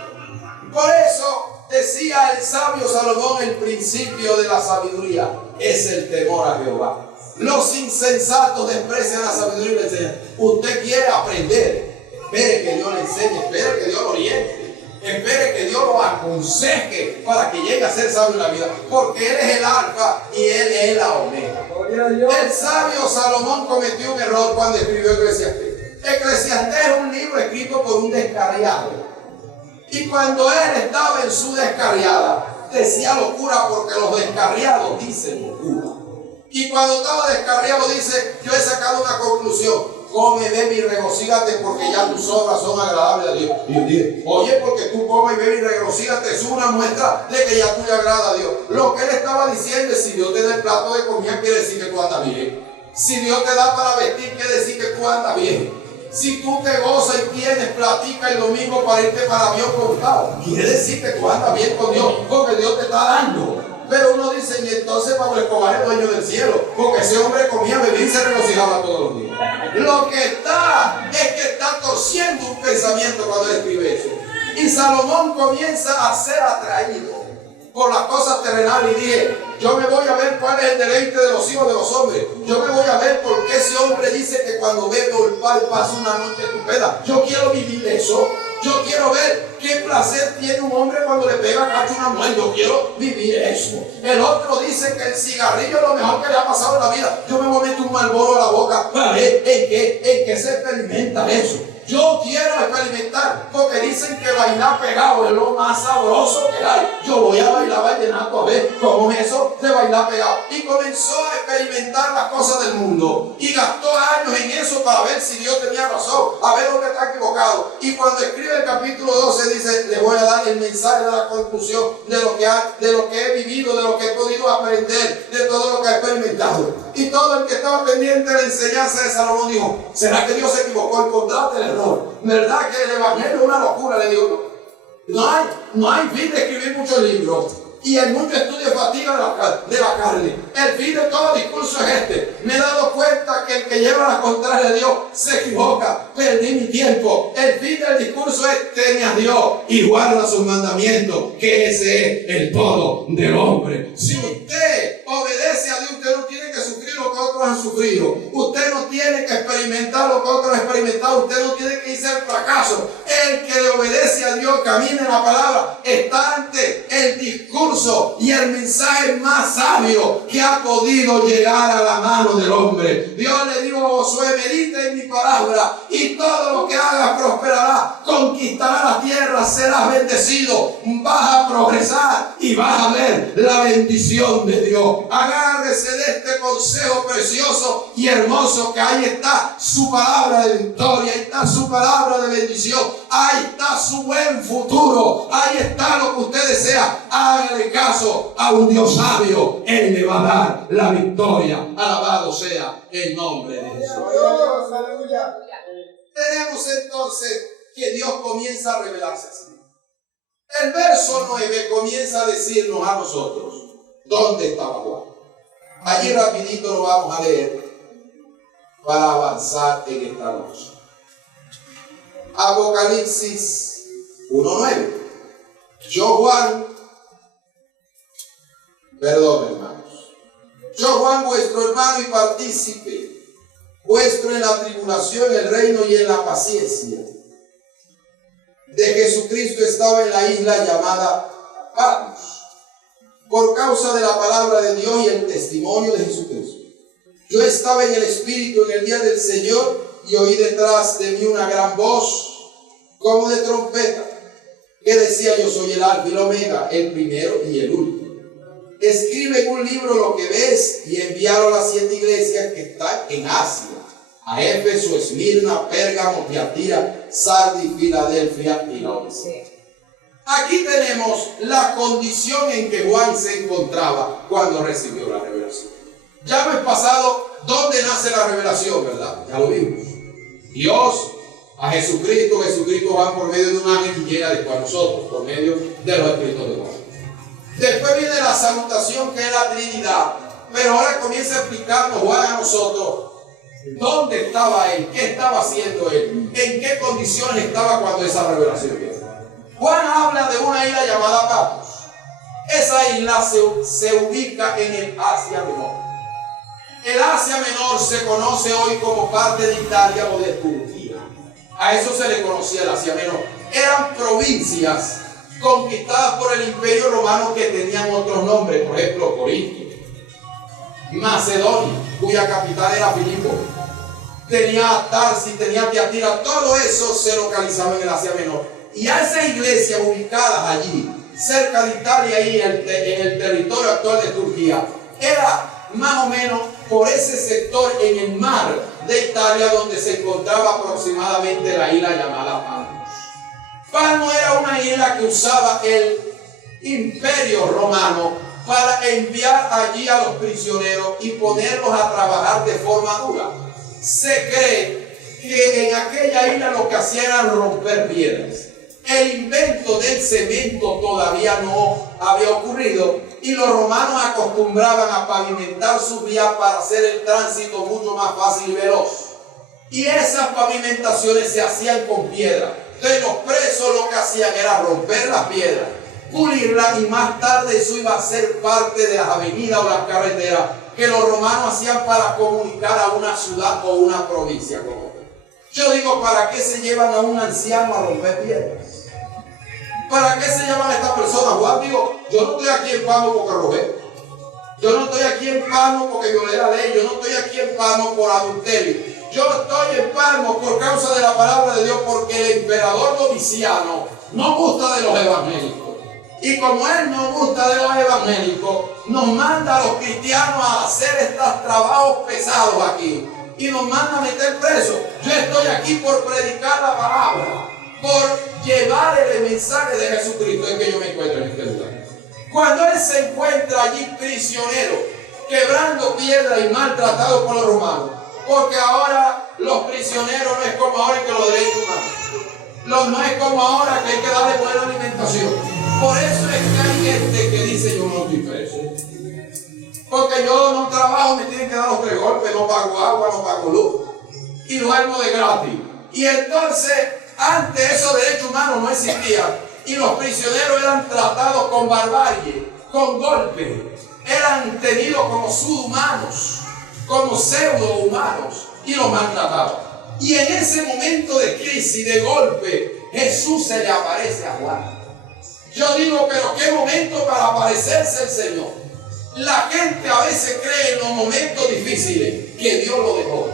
Por eso decía el sabio Salomón: el principio de la sabiduría es el temor a Jehová. Los insensatos desprecian la sabiduría y le enseñan. Usted quiere aprender, espere que Dios le enseñe, espere que Dios lo oriente. Espere que Dios lo aconseje para que llegue a ser sabio en la vida. Porque Él es el alfa y Él es la omega. El sabio Salomón cometió un error cuando escribió Eclesiastés. Eclesiastés es un libro escrito por un descarriado. Y cuando él estaba en su descarriada, decía locura, porque los descarriados dicen locura. Y cuando estaba descarriado dice: yo he sacado una conclusión. Come, bebe y regocígate, porque ya tus obras son agradables a Dios. Y yo dije: oye, porque tú comes y bebes y regocígate, es una muestra de que ya tú le agrada a Dios. Lo que él estaba diciendo es: si Dios te da el plato de comida, quiere decir que tú andas bien. Si Dios te da para vestir, quiere decir que tú andas bien. Si tú te gozas y tienes platica el domingo para irte para el avión contado, quiere decir que tú andas bien con Dios, porque Dios te está dando. Pero uno dice: y entonces Pablo Escobar es dueño del cielo, porque ese hombre comía, bebía y se regocijaba todos los días. Lo que está es que está torciendo un pensamiento cuando él escribe eso. Y Salomón comienza a ser atraído por las cosas terrenales y dije: yo me voy a ver cuál es el deleite de los hijos de los hombres. Yo me voy a ver por qué ese hombre dice que cuando bebe o el padre pasa una noche estupenda. Yo quiero vivir eso. Yo quiero ver qué placer tiene un hombre cuando le pega cacho a una mujer. Yo quiero vivir eso. El otro dice que el cigarrillo es lo mejor que le ha pasado en la vida. Yo me voy a meter un Marlboro a la boca para ver en qué se experimenta eso. Yo quiero experimentar bailar, porque dicen que bailar pegado es lo más sabroso que hay. Yo voy a bailar vallenato a ver cómo es eso de bailar pegado. Y comenzó a experimentar las cosas del mundo y gastó años en eso para ver si Dios tenía razón, a ver dónde está equivocado. Y cuando escribe el capítulo 12 dice: le voy a dar el mensaje de la conclusión de lo que he vivido, de lo que he podido aprender, de todo lo que he experimentado. Y todo el que estaba pendiente de la enseñanza de Salomón dijo: ¿será que Dios se equivocó? Encontraste el error. ¿Verdad que el evangelio es una locura? Le digo: no hay fin de escribir muchos libros, y el mucho estudio fatiga de la carne. El fin de todo discurso es este: me he dado cuenta que el que lleva la contraria de Dios se equivoca, perdí mi tiempo. El fin del discurso es: teme a Dios y guarda sus mandamientos, que ese es el todo del hombre. Si usted obedece a Dios, usted no tiene que sufrir lo que otros han sufrido, usted no tiene que experimentar lo que otros han experimentado, usted no tiene que irse al fracaso. El que le obedece a Dios, camina en la palabra, está ante el discurso y el mensaje más sabio que ha podido llegar a la mano del hombre. Dios le dijo a Josué: medita en mi palabra y todo lo que hagas prosperará, conquistará la tierra, serás bendecido, vas a progresar y vas a ver la bendición de Dios. Agárrese de este consejo precioso y hermoso, que ahí está su palabra de victoria, ahí está su palabra de bendición, ahí está su buen futuro, ahí está lo que usted desea. Hágale caso a un Dios sabio, Él le va a dar la victoria. Alabado sea el nombre de Jesús. Tenemos entonces que Dios comienza a revelarse así. El verso 9 comienza a decirnos a nosotros dónde estaba Juan. Allí rapidito lo vamos a leer para avanzar en esta noche. Apocalipsis 1:9. Yo Juan, hermanos, yo Juan, vuestro hermano y partícipe, vuestro en la tribulación, el reino y en la paciencia de Jesucristo, estaba en la isla llamada Patmos, por causa de la palabra de Dios y el testimonio de Jesucristo. Yo estaba en el Espíritu en el día del Señor, y oí detrás de mí una gran voz, como de trompeta, que decía: yo soy el Alfa y el Omega, el primero y el último. Escribe en un libro lo que ves y envíalo a las 7 iglesias que están en Asia: a Éfeso, Esmirna, Pérgamo, Tiatira, Sardis, Filadelfia y Laodicea. Aquí tenemos la condición en que Juan se encontraba cuando recibió la revelación. Ya hemos pasado dónde nace la revelación, ¿verdad? Ya lo vimos. Dios a Jesucristo Juan por medio de un ángel, y llega después a nosotros por medio de los escritos de Juan. Después viene la salutación, que es la Trinidad, pero ahora comienza a explicarnos Juan a nosotros dónde estaba él, qué estaba haciendo él, en qué condiciones estaba cuando esa revelación viene. Juan habla de una isla llamada Patmos. Esa isla se ubica en el Asia Menor. El Asia Menor se conoce hoy como parte de Italia o de Turquía. A eso se le conocía el Asia Menor. Eran provincias conquistadas por el Imperio Romano que tenían otros nombres, por ejemplo Corinto, Macedonia, cuya capital era Filipo, tenía Tarsis, tenía Tiatira. Todo eso se localizaba en el Asia Menor. Y a esas iglesias ubicadas allí, cerca de Italia y en el territorio actual de Turquía, era más o menos por ese sector en el mar de Italia donde se encontraba aproximadamente la isla llamada Patmos. Patmos era una isla que usaba el Imperio Romano para enviar allí a los prisioneros y ponerlos a trabajar de forma dura. Se cree que en aquella isla lo que hacían era romper piedras. El invento del cemento todavía no había ocurrido, y los romanos acostumbraban a pavimentar sus vías para hacer el tránsito mucho más fácil y veloz. Y esas pavimentaciones se hacían con piedra. Entonces los presos lo que hacían era romper las piedras, pulirlas, y más tarde eso iba a ser parte de las avenidas o las carreteras que los romanos hacían para comunicar a una ciudad o una provincia con otra. Yo digo, ¿para qué se llevan a un anciano a romper piedras? ¿Para qué se llevan a esta persona? Juan digo, yo no estoy aquí en Patmos porque robé. Yo no estoy aquí en Patmos porque violé la ley. Yo no estoy aquí en Patmos por adulterio. yo estoy en Patmos por causa de la palabra de Dios, porque el emperador Domiciano no gusta de los evangélicos. Y como él no gusta de los evangélicos, nos manda a los cristianos a hacer estos trabajos pesados aquí. Y nos manda a meter presos. Yo estoy aquí por predicar la palabra, por llevar el mensaje de Jesucristo. Es que yo me encuentro en este lugar. Cuando él se encuentra allí prisionero, quebrando piedra y maltratado por los romanos, porque ahora los prisioneros no es como ahora que los derechos humanos, no es como ahora que hay que darle buena alimentación. Por eso es que hay gente que dice: yo no estoy preso, porque yo no trabajo, me tienen que dar los 3 golpes, no pago agua, no pago luz y duermo de gratis. Y entonces, antes esos derechos humanos no existían y los prisioneros eran tratados con barbarie, con golpes, eran tenidos como subhumanos, como pseudo-humanos, y los maltrataban. Y en ese momento de crisis, de golpe, Jesús se le aparece a Juan. Yo digo, pero qué momento para aparecerse el Señor. La gente a veces cree en los momentos difíciles que Dios lo dejó.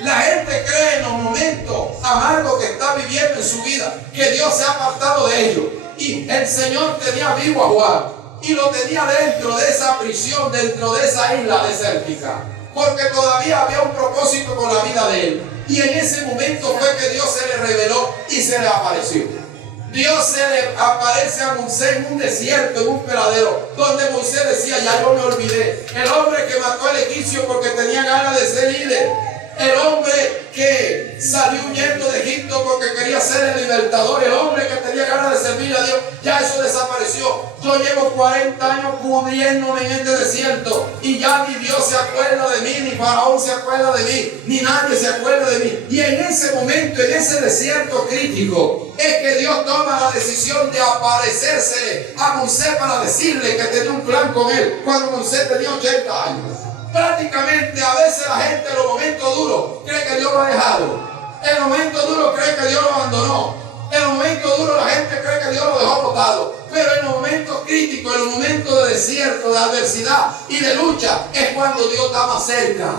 La gente cree en los momentos amargos que está viviendo en su vida que Dios se ha apartado de ellos. Y el Señor tenía vivo a Juan y lo tenía dentro de esa prisión, dentro de esa isla desértica, porque todavía había un propósito con la vida de él. Y en ese momento fue que Dios se le reveló y se le apareció. Dios se le aparece a Moisés en un desierto, en un peladero, donde Moisés decía: ya yo me olvidé. El hombre que mató al egipcio porque tenía ganas de ser líder. El hombre que salió huyendo de Egipto porque quería ser el libertador. El hombre que tenía ganas de servir a Dios. Ya eso desapareció. Yo llevo 40 años pudriéndome en este desierto y ya ni Dios se acuerda de mí, ni Faraón se acuerda de mí, ni nadie se acuerda de mí. Y en ese momento, en ese desierto crítico, es que Dios toma la decisión de aparecérsele a Moisés para decirle que tenía un plan con él cuando Moisés tenía 80 años. Prácticamente a veces la gente en los momentos duros cree que Dios lo ha dejado. En los momentos duros cree que Dios lo abandonó. En los momentos duros la gente cree que Dios lo dejó botado. Pero en los momentos críticos, en los momentos de desierto, de adversidad y de lucha, es cuando Dios está más cerca.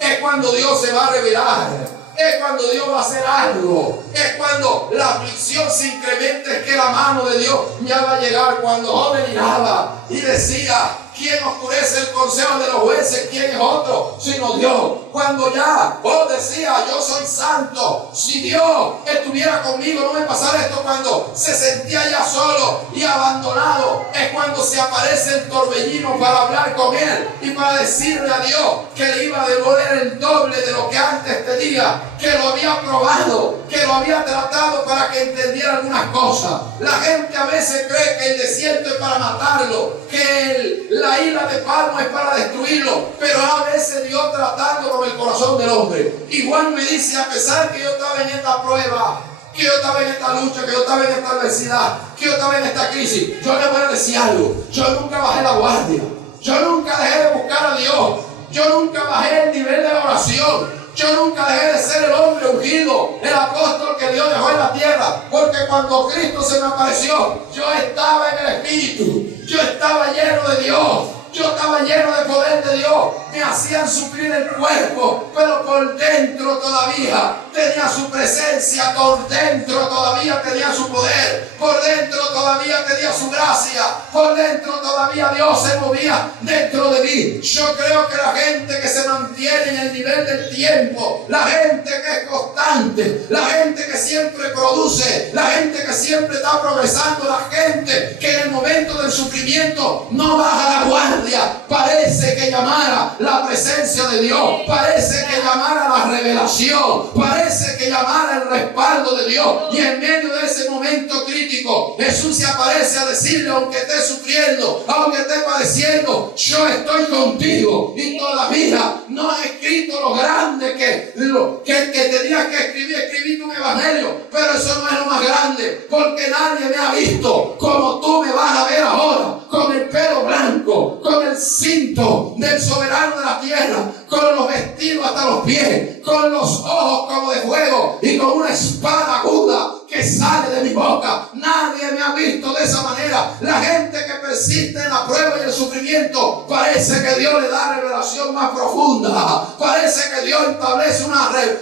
Es cuando Dios se va a revelar. Es cuando Dios va a hacer algo. Es cuando la aflicción se incrementa. Es que la mano de Dios ya va a llegar. Cuando joven miraba y decía: ¿quién oscurece el consejo de los jueces? ¿Quién es otro sino Dios? Cuando ya vos decías: yo soy santo, si Dios estuviera conmigo no me pasara esto. Cuando se sentía ya solo y abandonado, es cuando se aparece el torbellino para hablar con él y para decirle a Dios que le iba a devolver el doble de lo que antes tenía, que lo había probado, que lo había tratado para que entendiera algunas cosas. La gente a veces cree que el desierto es para matarlo, que la isla de Patmos es para destruirlo, pero a veces Dios tratando con el corazón del hombre. Y Juan me dice: a pesar que yo estaba en esta prueba, que yo estaba en esta lucha, que yo estaba en esta adversidad, que yo estaba en esta crisis, yo le voy a decir algo: yo nunca bajé la guardia, yo nunca dejé de buscar a Dios, yo nunca bajé el nivel de oración. Yo nunca dejé de ser el hombre ungido, el apóstol que Dios dejó en la tierra, porque cuando Cristo se me apareció, yo estaba en el Espíritu, yo estaba lleno de Dios, yo estaba lleno de poder de Dios. Me hacían sufrir el cuerpo, pero por dentro todavía tenía su presencia, por dentro todavía tenía su poder, por dentro todavía tenía su gracia, por dentro todavía Dios se movía dentro de mí. Yo creo que la gente que se mantiene en el nivel del tiempo, la gente que es constante, la gente que siempre produce, la gente que siempre está progresando, la gente que en el momento del sufrimiento no baja la guardia, parece que llamara la presencia de Dios, parece que llamara la revelación, parece que llamara el respaldo de Dios. Y en medio de ese momento crítico, Jesús se aparece a decirle: aunque estés sufriendo, aunque estés padeciendo, yo estoy contigo. Y todavía no he escrito lo grande que tenía que escribir. Escribí un evangelio, pero eso no es lo más grande, porque nadie me ha visto como tú me vas a ver ahora, con el pelo blanco, con el cinto del soberano de la tierra, con los vestidos hasta los pies, con los ojos como de fuego y con una espada aguda que sale de mi boca. Nadie me ha visto de esa manera. La gente que persiste en la prueba y el sufrimiento, parece que Dios le da revelación más profunda. Parece que Dios establece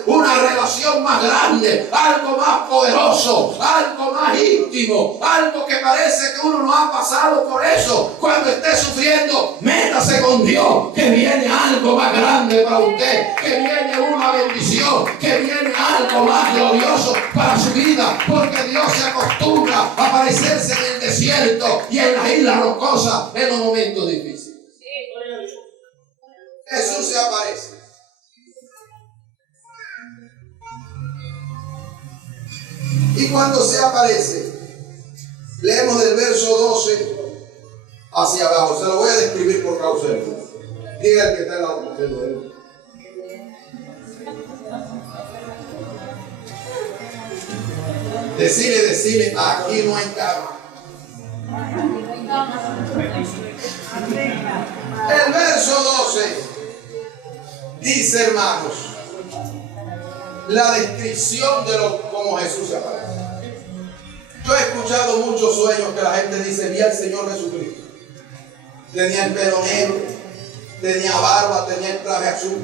una relación más grande, algo más poderoso, algo más íntimo, algo que parece que uno no ha pasado por eso. Cuando esté sufriendo, métase con Dios, que viene algo más grande para usted, que viene una bendición, que viene algo más glorioso para su vida, porque Dios se acostumbra a aparecerse en el desierto y en las islas rocosas en los momentos difíciles. Jesús se aparece. Y cuando se aparece, leemos del verso 12 hacia abajo. Se lo voy a describir por causa de Dios. Diga el que está en la otra. Decile, aquí no hay cama. El verso 12 dice, hermanos, la descripción de cómo Jesús se aparece. Yo he escuchado muchos sueños que la gente dice, vi al Señor Jesucristo. Tenía el pelo negro, tenía barba, tenía el traje azul.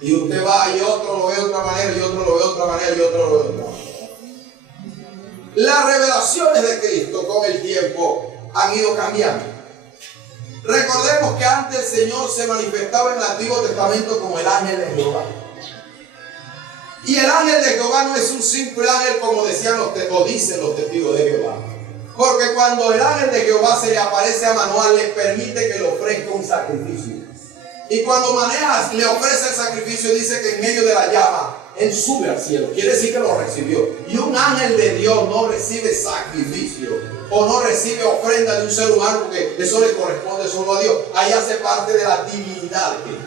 Y usted va y otro lo ve de otra manera, y otro lo ve de otra manera, y otro lo ve de otra manera. Las revelaciones de Cristo con el tiempo han ido cambiando. Recordemos que antes el Señor se manifestaba en el Antiguo Testamento como el ángel de Jehová. Y el ángel de Jehová no es un simple ángel como decían dicen los testigos de Jehová. Porque cuando el ángel de Jehová se le aparece a Manoah, le permite que le ofrezca un sacrificio. Y cuando Manoah le ofrece el sacrificio, dice que en medio de la llama, él sube al cielo. Quiere decir que lo recibió. Y un ángel de Dios no recibe sacrificio o no recibe ofrenda de un ser humano, porque eso le corresponde solo a Dios. Ahí hace parte de la divinidad de Cristo.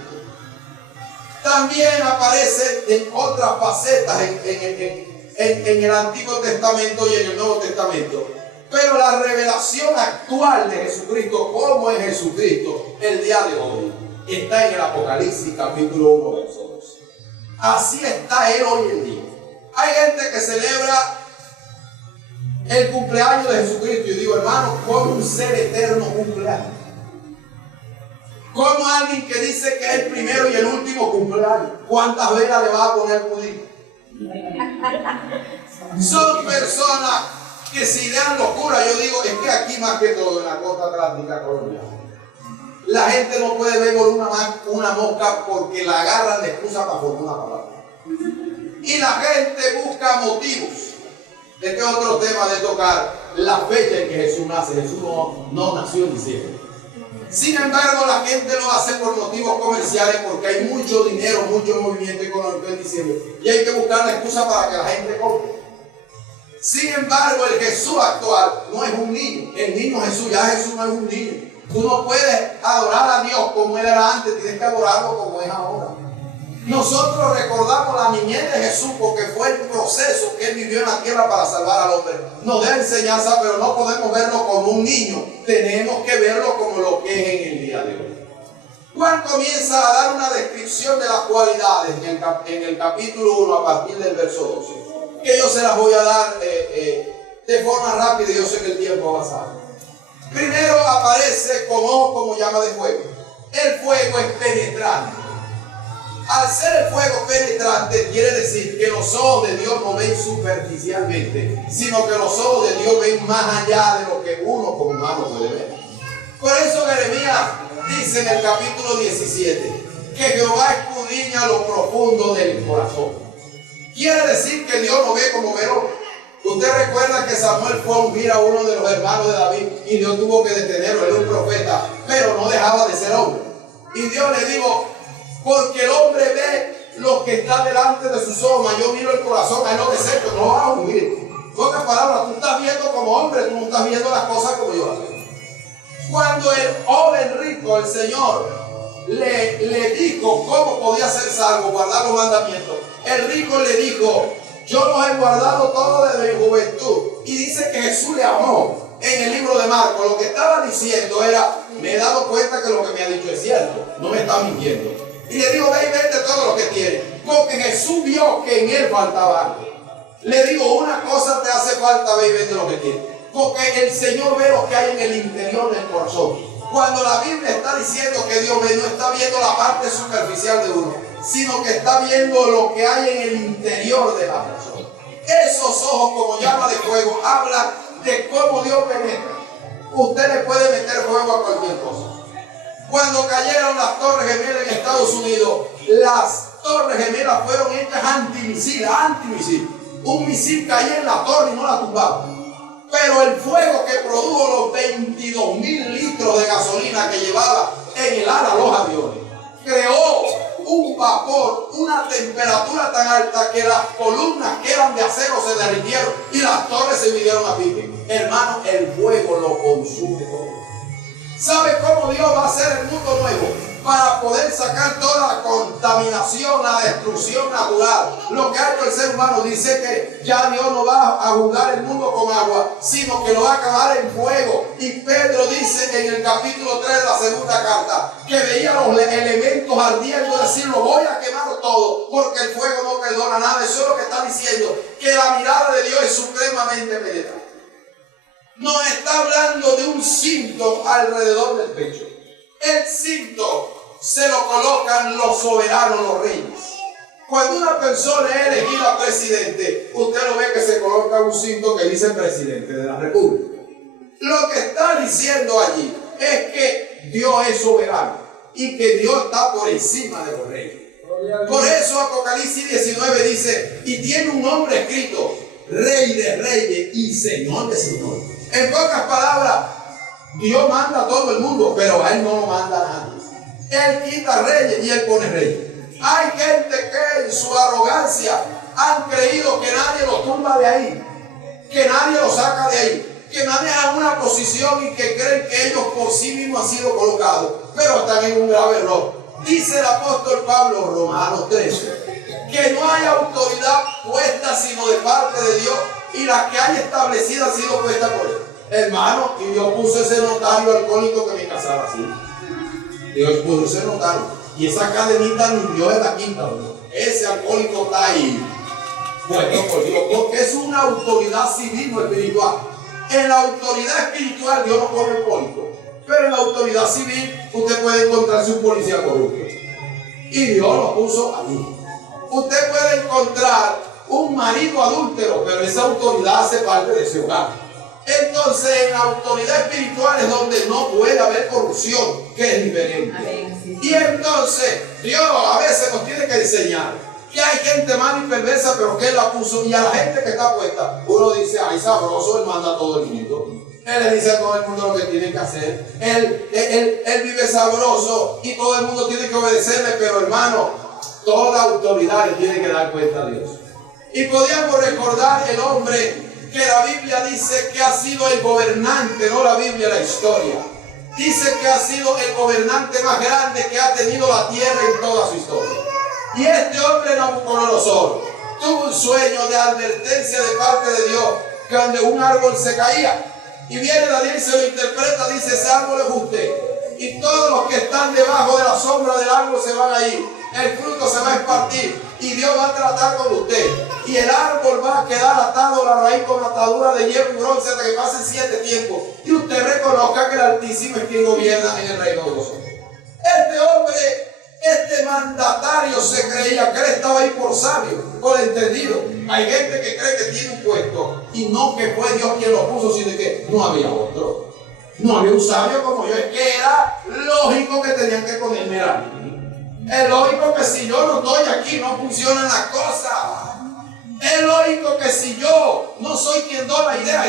También aparece en otras facetas en el Antiguo Testamento y en el Nuevo Testamento. Pero la revelación actual de Jesucristo, cómo es Jesucristo el día de hoy, está en el Apocalipsis capítulo 1, verso 2. Así está Él hoy en día. Hay gente que celebra el cumpleaños de Jesucristo. Y digo, hermano, ¿cómo un ser eterno cumpleaños? ¿Cómo alguien que dice que es el primero y el último cumpleaños? ¿Cuántas velas le va a poner pudín? Son personas que si dan locura. Yo digo, es que aquí más que todo en la costa atlántica colombiana, la gente no puede ver por una mosca porque la agarran de excusa para formar una palabra. Y la gente busca motivos. Este es otro tema de tocar, la fecha en que Jesús nace. Jesús no nació en diciembre. Sin embargo, la gente lo hace por motivos comerciales, porque hay mucho dinero, mucho movimiento económico en diciembre. Y hay que buscar la excusa para que la gente compre. Sin embargo, el Jesús actual no es un niño. El niño Jesús, ya Jesús no es un niño. Tú no puedes adorar a Dios como Él era antes, tienes que adorarlo como es ahora. Nosotros recordamos la niñez de Jesús porque fue el proceso que Él vivió en la tierra para salvar al hombre. Nos da enseñanza, pero no podemos verlo como un niño. Tenemos que verlo como lo que es en el día de hoy. Juan comienza a dar una descripción de las cualidades en el capítulo 1 a partir del verso 12. Que yo se las voy a dar de forma rápida, yo sé que el tiempo va a pasar. Primero aparece como llama de fuego. El fuego es penetrante. Al ser el fuego penetrante, quiere decir que los ojos de Dios no ven superficialmente, sino que los ojos de Dios ven más allá de lo que uno como humano puede ver. Por eso Jeremías dice en el capítulo 17 que Jehová escudriña lo profundo del corazón. Quiere decir que Dios no ve como ve hombre. Usted recuerda que Samuel fue a ungir a uno de los hermanos de David y Dios tuvo que detenerlo, él era un profeta, pero no dejaba de ser hombre. Y Dios le dijo, porque el hombre ve lo que está delante de sus ojos, mas yo miro el corazón, a él lo desecho, no va a ungir. En otras palabras, tú estás viendo como hombre, tú no estás viendo las cosas como yo las veo. Cuando el joven rico, el Señor, le dijo cómo podía ser salvo, guardar los mandamientos, el rico le dijo, yo los he guardado todos desde mi juventud. Y dice que Jesús le amó. En el libro de Marcos, lo que estaba diciendo era, me he dado cuenta que lo que me ha dicho es cierto, no me está mintiendo. Y le digo, ve y vende todo lo que tiene. Porque Jesús vio que en él faltaba algo. Le digo, una cosa te hace falta, ve y vende lo que tiene. Porque el Señor ve lo que hay en el interior del corazón. Cuando la Biblia está diciendo que Dios ve, no está viendo la parte superficial de uno, sino que está viendo lo que hay en el interior de la persona. Esos ojos como llama de fuego hablan de cómo Dios penetra. Usted le puede meter fuego a cualquier cosa. Cuando cayeron las Torres Gemelas en Estados Unidos, las Torres Gemelas fueron hechas antimisil. Un misil caía en la torre y no la tumbaba. Pero el fuego que produjo los 22,000 litros de gasolina que llevaba en el ala los aviones, creó un vapor, una temperatura tan alta que las columnas que eran de acero se derritieron y las torres se vinieron a pique. Hermano, el fuego lo consume todo. ¿Sabe cómo Dios va a hacer el mundo nuevo? Para poder sacar toda la contaminación, la destrucción natural. Lo que ha hecho el ser humano, dice que ya Dios no va a jugar el mundo con agua, sino que lo va a acabar en fuego. Y Pedro dice en el capítulo 3 de la segunda carta que veía los elementos ardiendo, decir, lo voy a quemar todo, porque el fuego no perdona nada. Eso es lo que está diciendo, que la mirada de Dios es supremamente penetrante. Nos está hablando de un cinto alrededor del pecho. El cinto se lo colocan los soberanos, los reyes. Cuando una persona es elegida presidente, usted lo ve que se coloca un cinto que dice presidente de la República. Lo que está diciendo allí es que Dios es soberano y que Dios está por encima de los reyes. Por eso Apocalipsis 19 dice, y tiene un nombre escrito, Rey de Reyes y Señor de Señores. En pocas palabras, Dios manda a todo el mundo, pero a Él no lo manda a nadie. Él quita reyes y Él pone reyes. Hay gente que en su arrogancia han creído que nadie lo tumba de ahí, que nadie lo saca de ahí, que nadie haga una posición y que creen que ellos por sí mismos han sido colocados, pero están en un grave error. Dice el apóstol Pablo, Romanos 13, que no hay autoridad puesta sino de parte de Dios, y la que hay establecida ha sido puesta por Él. Hermano, y Dios puso ese notario alcohólico que me casaba así. Dios puso ese notario. Y esa cadenita ni Dios es la quinta, ¿no? Ese alcohólico está ahí puesto por Dios, porque es una autoridad civil, no espiritual. En la autoridad espiritual Dios no pone alcohólico, pero en la autoridad civil usted puede encontrarse un policía corrupto. Y Dios lo puso ahí. Usted puede encontrar un marido adúltero, pero esa autoridad hace parte de ese hogar. Entonces, en la autoridad espiritual es donde no puede haber corrupción, que es diferente. Amén. Y entonces, Dios a veces nos tiene que enseñar que hay gente mala y perversa, pero que Él la puso. Y a la gente que está puesta, uno dice, ay, sabroso, Él manda a todo el mundo. Él le dice a todo el mundo lo que tiene que hacer. Él vive sabroso y todo el mundo tiene que obedecerle, pero hermano, toda autoridad le tiene que dar cuenta a Dios. Y podíamos recordar el hombre que la Biblia dice que ha sido el gobernante, no la Biblia, la historia. Dice que ha sido el gobernante más grande que ha tenido la tierra en toda su historia. Y este hombre, Nabucodonosor, tuvo un sueño de advertencia de parte de Dios, que donde un árbol se caía, y viene Daniel y se lo interpreta, dice, ese árbol es usted, y todos los que están debajo de la sombra del árbol se van a ir, el fruto se va a esparcir, y Dios va a tratar con usted, y el árbol va a quedar atado a la raíz con atadura de hierro y bronce hasta que pasen 7 tiempos, y usted reconozca que el Altísimo es quien gobierna en el reino de nosotros. Este hombre, este mandatario se creía que él estaba ahí por sabio, por entendido. Hay gente que cree que tiene un puesto y no que fue Dios quien lo puso, sino que no había otro. No había un sabio como yo, es que era lógico que tenían que ponerme a mí. Es lógico que si yo no estoy aquí no funcionan las cosas. Es lógico que si yo no soy quien da la idea,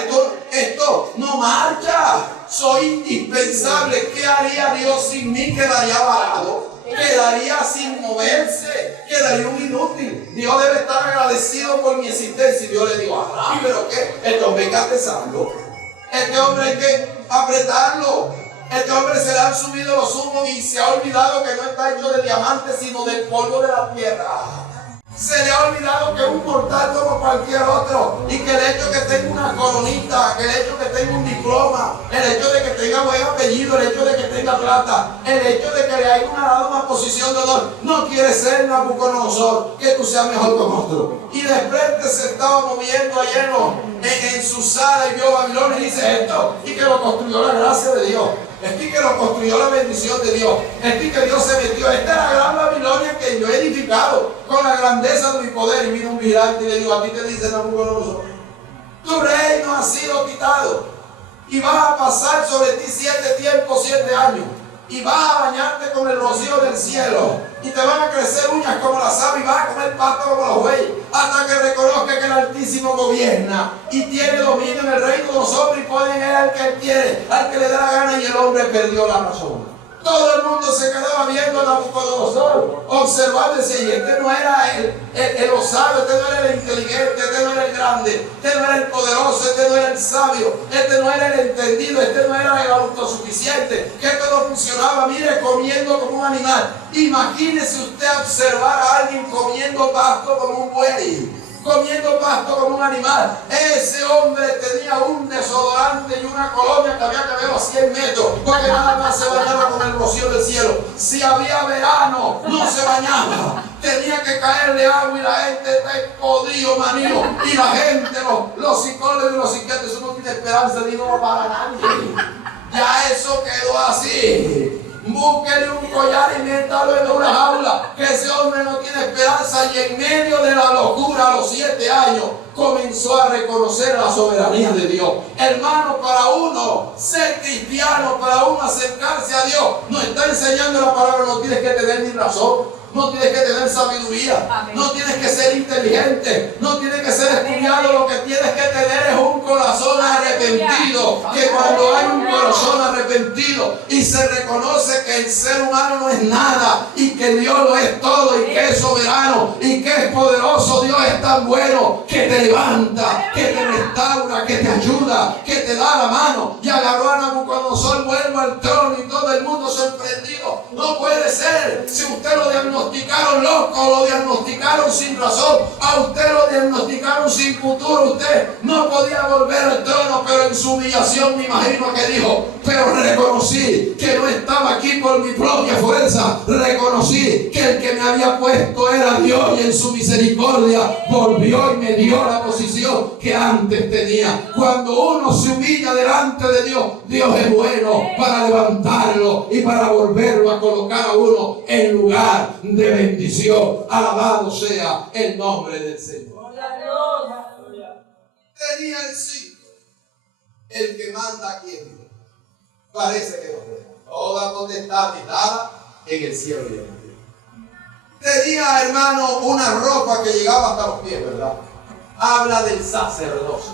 esto no marcha. Soy indispensable. ¿Qué haría Dios sin mí? Quedaría varado. Quedaría sin moverse, quedaría un inútil. Dios debe estar agradecido por mi existencia. Y Dios le dijo, pero ¿qué? Este hombre hay que atesarlo. Este hombre hay que apretarlo. Este hombre se le han subido los humos y se ha olvidado que no está hecho de diamantes, sino del polvo de la tierra. Se le ha olvidado que es un mortal como cualquier otro, y que el hecho que tenga una coronita, que el hecho que tenga tenga un diploma, el hecho de que tenga buen apellido, el hecho de que tenga plata, el hecho de que le haya dado una posición de honor, no quiere ser Nabucodonosor, que tú seas mejor que otro. Y de frente se estaba moviendo allá en su sala y vio Babilonia y dice esto, y que lo construyó la gracia de Dios. Es que lo construyó la bendición de Dios. Es que Dios se metió. Esta es la gran Babilonia que yo he edificado con la grandeza de mi poder. Y vino un vigilante y le dijo, a ti te dice Nabucodonosor, tu reino ha sido quitado y vas a pasar sobre ti 7 tiempos, 7 años. Y vas a bañarte con el rocío del cielo. Y te van a crecer uñas como las aves y vas a comer pasto como los bueyes. Hasta que reconozca que el Altísimo gobierna y tiene dominio en el reino de los hombres y puede ir al que él quiere, al que le da la gana, y el hombre perdió la razón. Todo el mundo se quedaba viendo a Nabucodonosor, observando, y este no era el osado, este no era el inteligente, este no era el grande, este no era el poderoso, este no era el sabio, este no era el entendido, este no era el autosuficiente, que todo funcionaba, mire, comiendo como un animal. Imagínese usted observar a alguien comiendo pasto como un buey, comiendo pasto como un animal. Ese hombre tenía un desodorante y una colonia que había que ver a 100 metros, porque nada más se bañaba con el rocío del cielo. Si había verano, no se bañaba. Tenía que caerle agua y la gente está podrido, manío. Y la gente, los psicólogos y los psiquiatras, eso no tiene esperanza ni no para nadie. Ya eso quedó así. Búsquele un collar y métalo en una jaula, que ese hombre no tiene esperanza. Y en medio de la locura, a los 7 años, comenzó a reconocer la soberanía de Dios. Hermano, para uno ser cristiano, para uno acercarse a Dios, nos está enseñando la palabra. No tienes que tener ni razón, no tienes que tener sabiduría, amén, no tienes que ser inteligente, no tienes que ser estudiado. Lo que tienes que tener es un corazón arrepentido. Que cuando hay un corazón arrepentido y se reconoce que el ser humano no es nada y que Dios lo es todo y que es soberano y que es poderoso, Dios es tan bueno que te levanta, que te restaura, que te ayuda, que te da la mano. Y agarró a Nabucodonosor, vuelve al trono y todo el mundo sorprendido. No puede ser. Si usted lo diagnosticaron loco, lo diagnosticaron sin razón, a usted lo diagnosticaron sin futuro, usted no podía volver al trono. Pero en su humillación me imagino que dijo, pero reconocí que no estaba aquí por mi propia fuerza, reconocí que el que me había puesto era Dios, y en su misericordia volvió y me dio la posición que antes tenía. Cuando uno se humilla delante de Dios, Dios es bueno para levantarlo y para volverlo a colocar a uno en lugar de bendición. Alabado sea el nombre del Señor. Tenía el 5, el que manda aquí en Dios. Parece que no fue. Toda potestad me dada en el cielo y en la tierra. Tenía, hermano, una ropa que llegaba hasta los pies, ¿verdad? Habla del sacerdocio.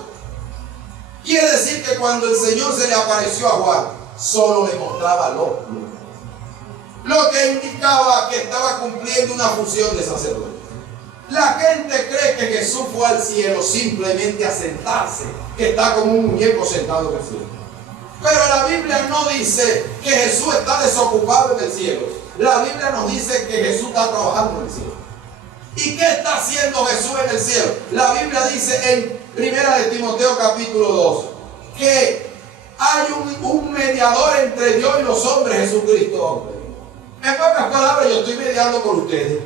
Quiere decir que cuando el Señor se le apareció a Juan, solo le mostraba los pies, lo que indicaba que estaba cumpliendo una función de sacerdote. La gente cree que Jesús fue al cielo simplemente a sentarse, que está como un muñeco sentado en el cielo. Pero la Biblia no dice que Jesús está desocupado en el cielo. La Biblia nos dice que Jesús está trabajando en el cielo. ¿Y qué está haciendo Jesús en el cielo? La Biblia dice en 1 de Timoteo capítulo 2 que hay un mediador entre Dios y los hombres, Jesucristo hombre. En pocas palabras, yo estoy mediando con ustedes.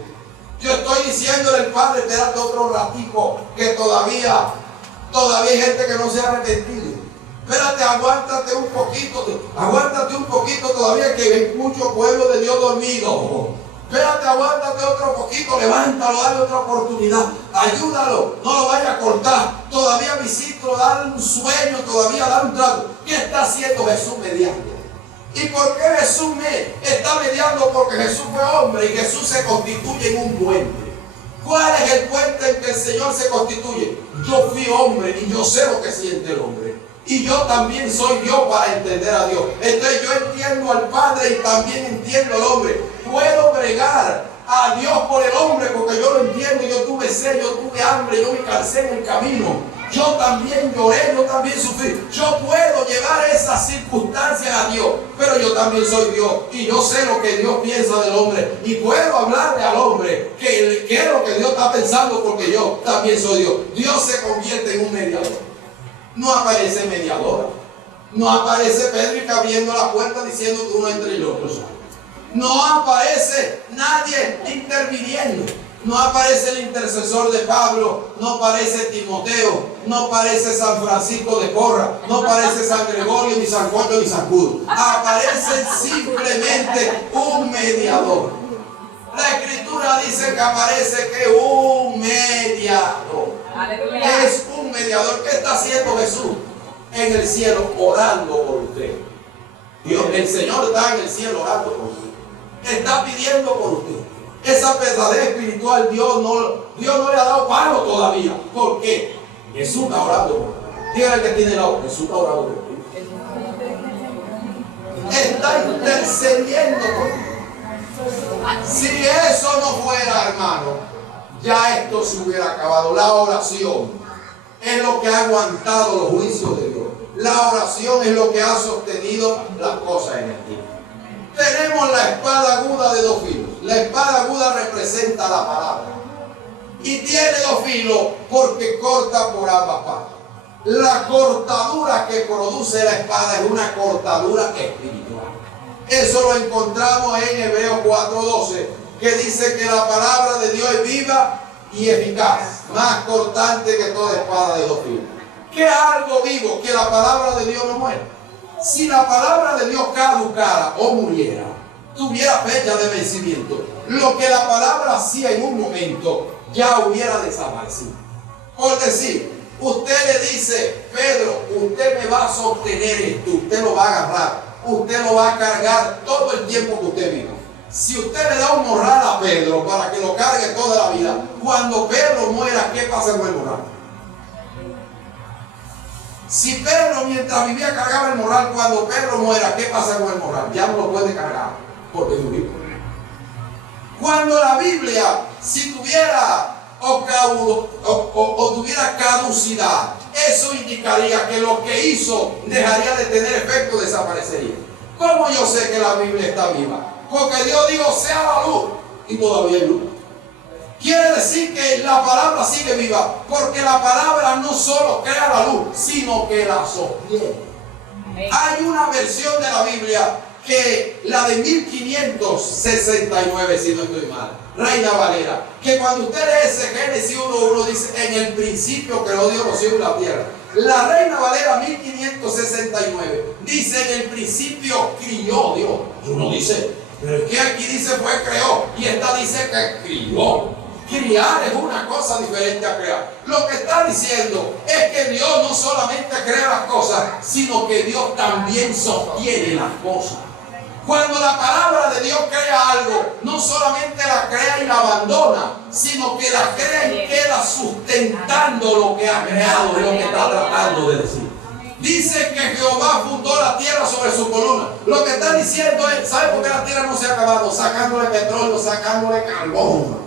Yo estoy diciéndole al Padre, espérate otro ratico, que todavía hay gente que no se ha arrepentido. Espérate, aguántate un poquito todavía, que hay mucho pueblo de Dios dormido. Espérate, aguántate otro poquito, levántalo, dale otra oportunidad, ayúdalo, no lo vaya a cortar. Todavía visito, dale un sueño, todavía dale un trato. ¿Qué está haciendo Jesús mediando? ¿Y por qué Jesús está mediando? Porque Jesús fue hombre y Jesús se constituye en un puente. ¿Cuál es el puente en que el Señor se constituye? Yo fui hombre y yo sé lo que siente el hombre. Y yo también soy Dios para entender a Dios. Entonces yo entiendo al Padre y también entiendo al hombre. Puedo bregar a Dios por el hombre porque yo lo entiendo. Yo tuve sed, yo tuve hambre, yo me cansé en el camino. Yo también lloré, yo también sufrí. Yo puedo llevar esas circunstancias a Dios, pero yo también soy Dios y yo sé lo que Dios piensa del hombre y puedo hablarle al hombre qué es lo que Dios está pensando, porque yo también soy Dios. Dios se convierte en un mediador. No aparece mediadora. No aparece Pedro abriendo la puerta diciendo que uno entre y el otro sale. No aparece nadie interviniendo. No aparece el intercesor de Pablo, no aparece Timoteo, no aparece San Francisco de Porra, no aparece San Gregorio, ni San Juan, ni San Judas. Aparece simplemente un mediador. La Escritura dice que aparece que un mediador. Es un mediador. ¿Qué está haciendo Jesús en el cielo? Orando por usted. Dios, el Señor está en el cielo orando por usted. Está pidiendo por usted. Esa pesadez espiritual Dios no le ha dado palo todavía. ¿Por qué? Jesús está orando por usted. Dígale que tiene la voz. Jesús está orando por usted. Está intercediendo por usted. Si eso no fuera, hermano, ya esto se hubiera acabado. La oración es lo que ha aguantado los juicios de Dios. La oración es lo que ha sostenido las cosas en el tiempo. Tenemos la espada aguda de dos filos. La espada aguda representa la palabra y tiene dos filos porque corta por ambas partes. La cortadura que produce la espada es una cortadura espiritual. Eso lo encontramos en Hebreos 4:12, que dice que la palabra de Dios es viva y eficaz, más cortante que toda espada de dos filos. ¿Qué algo vivo? Que la palabra de Dios no muere. Si la palabra de Dios caducara o muriera, tuviera fecha de vencimiento, lo que la palabra hacía en un momento ya hubiera desaparecido. Por decir, usted le dice, Pedro, usted me va a sostener esto, usted lo va a agarrar, usted lo va a cargar todo el tiempo que usted viva. Si usted le da un morral a Pedro para que lo cargue toda la vida, cuando Pedro muera, ¿qué pasa con el morral? Si Pedro mientras vivía cargaba el morral, cuando Pedro muera, ¿qué pasa con el morral? Ya no lo puede cargar porque murió. Cuando la Biblia, si tuviera o tuviera caducidad, eso indicaría que lo que hizo dejaría de tener efecto, desaparecería. ¿Cómo yo sé que la Biblia está viva? Porque Dios dijo, sea la luz, y todavía hay luz. Quiere decir que la palabra sigue viva, porque la palabra no solo crea la luz, sino que la sostiene. Hay una versión de la Biblia, que la de 1569, si no estoy mal, Reina Valera, que cuando usted lee ese Génesis 1:1 dice, en el principio creó Dios los cielos y la tierra. La Reina Valera 1569 dice, en el principio crió Dios. Y uno dice, pero es que aquí dice fue creó, y esta dice que crió. Criar es una cosa diferente a crear. Lo que está diciendo es que Dios no solamente crea las cosas, sino que Dios también sostiene las cosas. Cuando la palabra de Dios crea algo, no solamente la crea y la abandona, sino que la crea y queda sustentando lo que ha creado, de lo que está tratando de decir. Dice que Jehová fundó la tierra sobre su columna. Lo que está diciendo es, ¿sabe por qué la tierra no se ha acabado? Sacándole petróleo, sacándole carbón,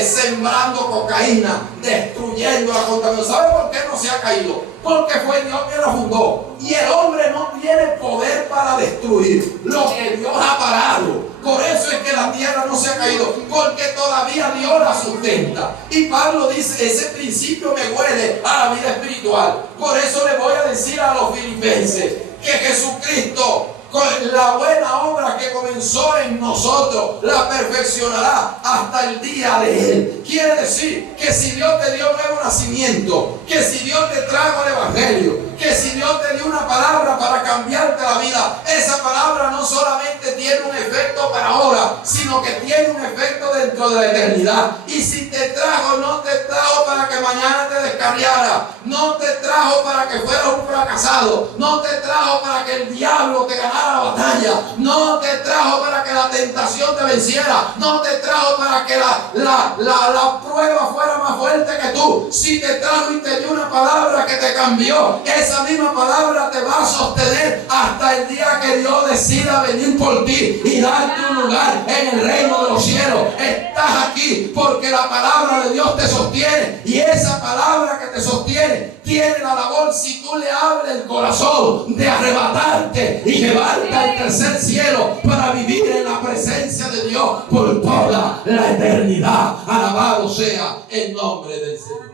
sembrando cocaína, destruyendo la contaminación. ¿Sabe por qué no se ha caído? Porque fue Dios que la fundó. Y el hombre no tiene poder para destruir lo que Dios ha parado. Por eso es que la tierra no se ha caído, porque todavía Dios la sustenta. Y Pablo dice, ese principio me huele a la vida espiritual. Por eso le voy a decir a los filipenses que Jesucristo, con la buena obra que comenzó en nosotros, la perfeccionará hasta el día de Él. Quiere decir que si Dios te dio nuevo nacimiento, que si Dios te trajo el Evangelio, que si Dios te dio una palabra para cambiarte la vida, esa palabra no solamente tiene un efecto para ahora, sino que tiene un efecto dentro de la eternidad. Y si te trajo, no te trajo para que mañana te descarriara, no te trajo para que fueras un fracasado, no te trajo para que el diablo te ganara la batalla, no te trajo para que la tentación te venciera, no te trajo para que la prueba fuera más fuerte que tú. Si te trajo y te dio una palabra que te cambió, esa misma palabra te va a sostener hasta el día que Dios decida venir por ti y darte un lugar en el reino de los cielos. Estás aquí porque la palabra de Dios te sostiene, y esa palabra que te sostiene tiene la labor, si tú le abres el corazón, de arrebatarte y llevarte al tercer cielo para vivir en la presencia de Dios por toda la eternidad. Alabado sea el nombre del Señor.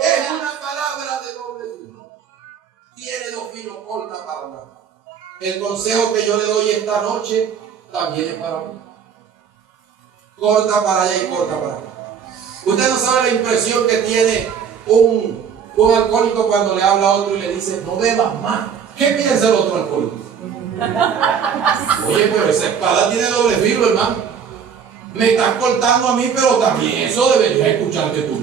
Es una palabra de doble filo. Tiene dos filos. corta para nada. El consejo que yo le doy esta noche también es para mí. Corta para allá y corta para acá. Usted no sabe la impresión que tiene un alcohólico cuando le habla a otro y le dice, no bebas más. ¿Qué piensa el otro alcohólico? Oye, pero esa espada tiene doble filo, hermano. Me estás cortando a mí, pero también eso deberías escucharte tú.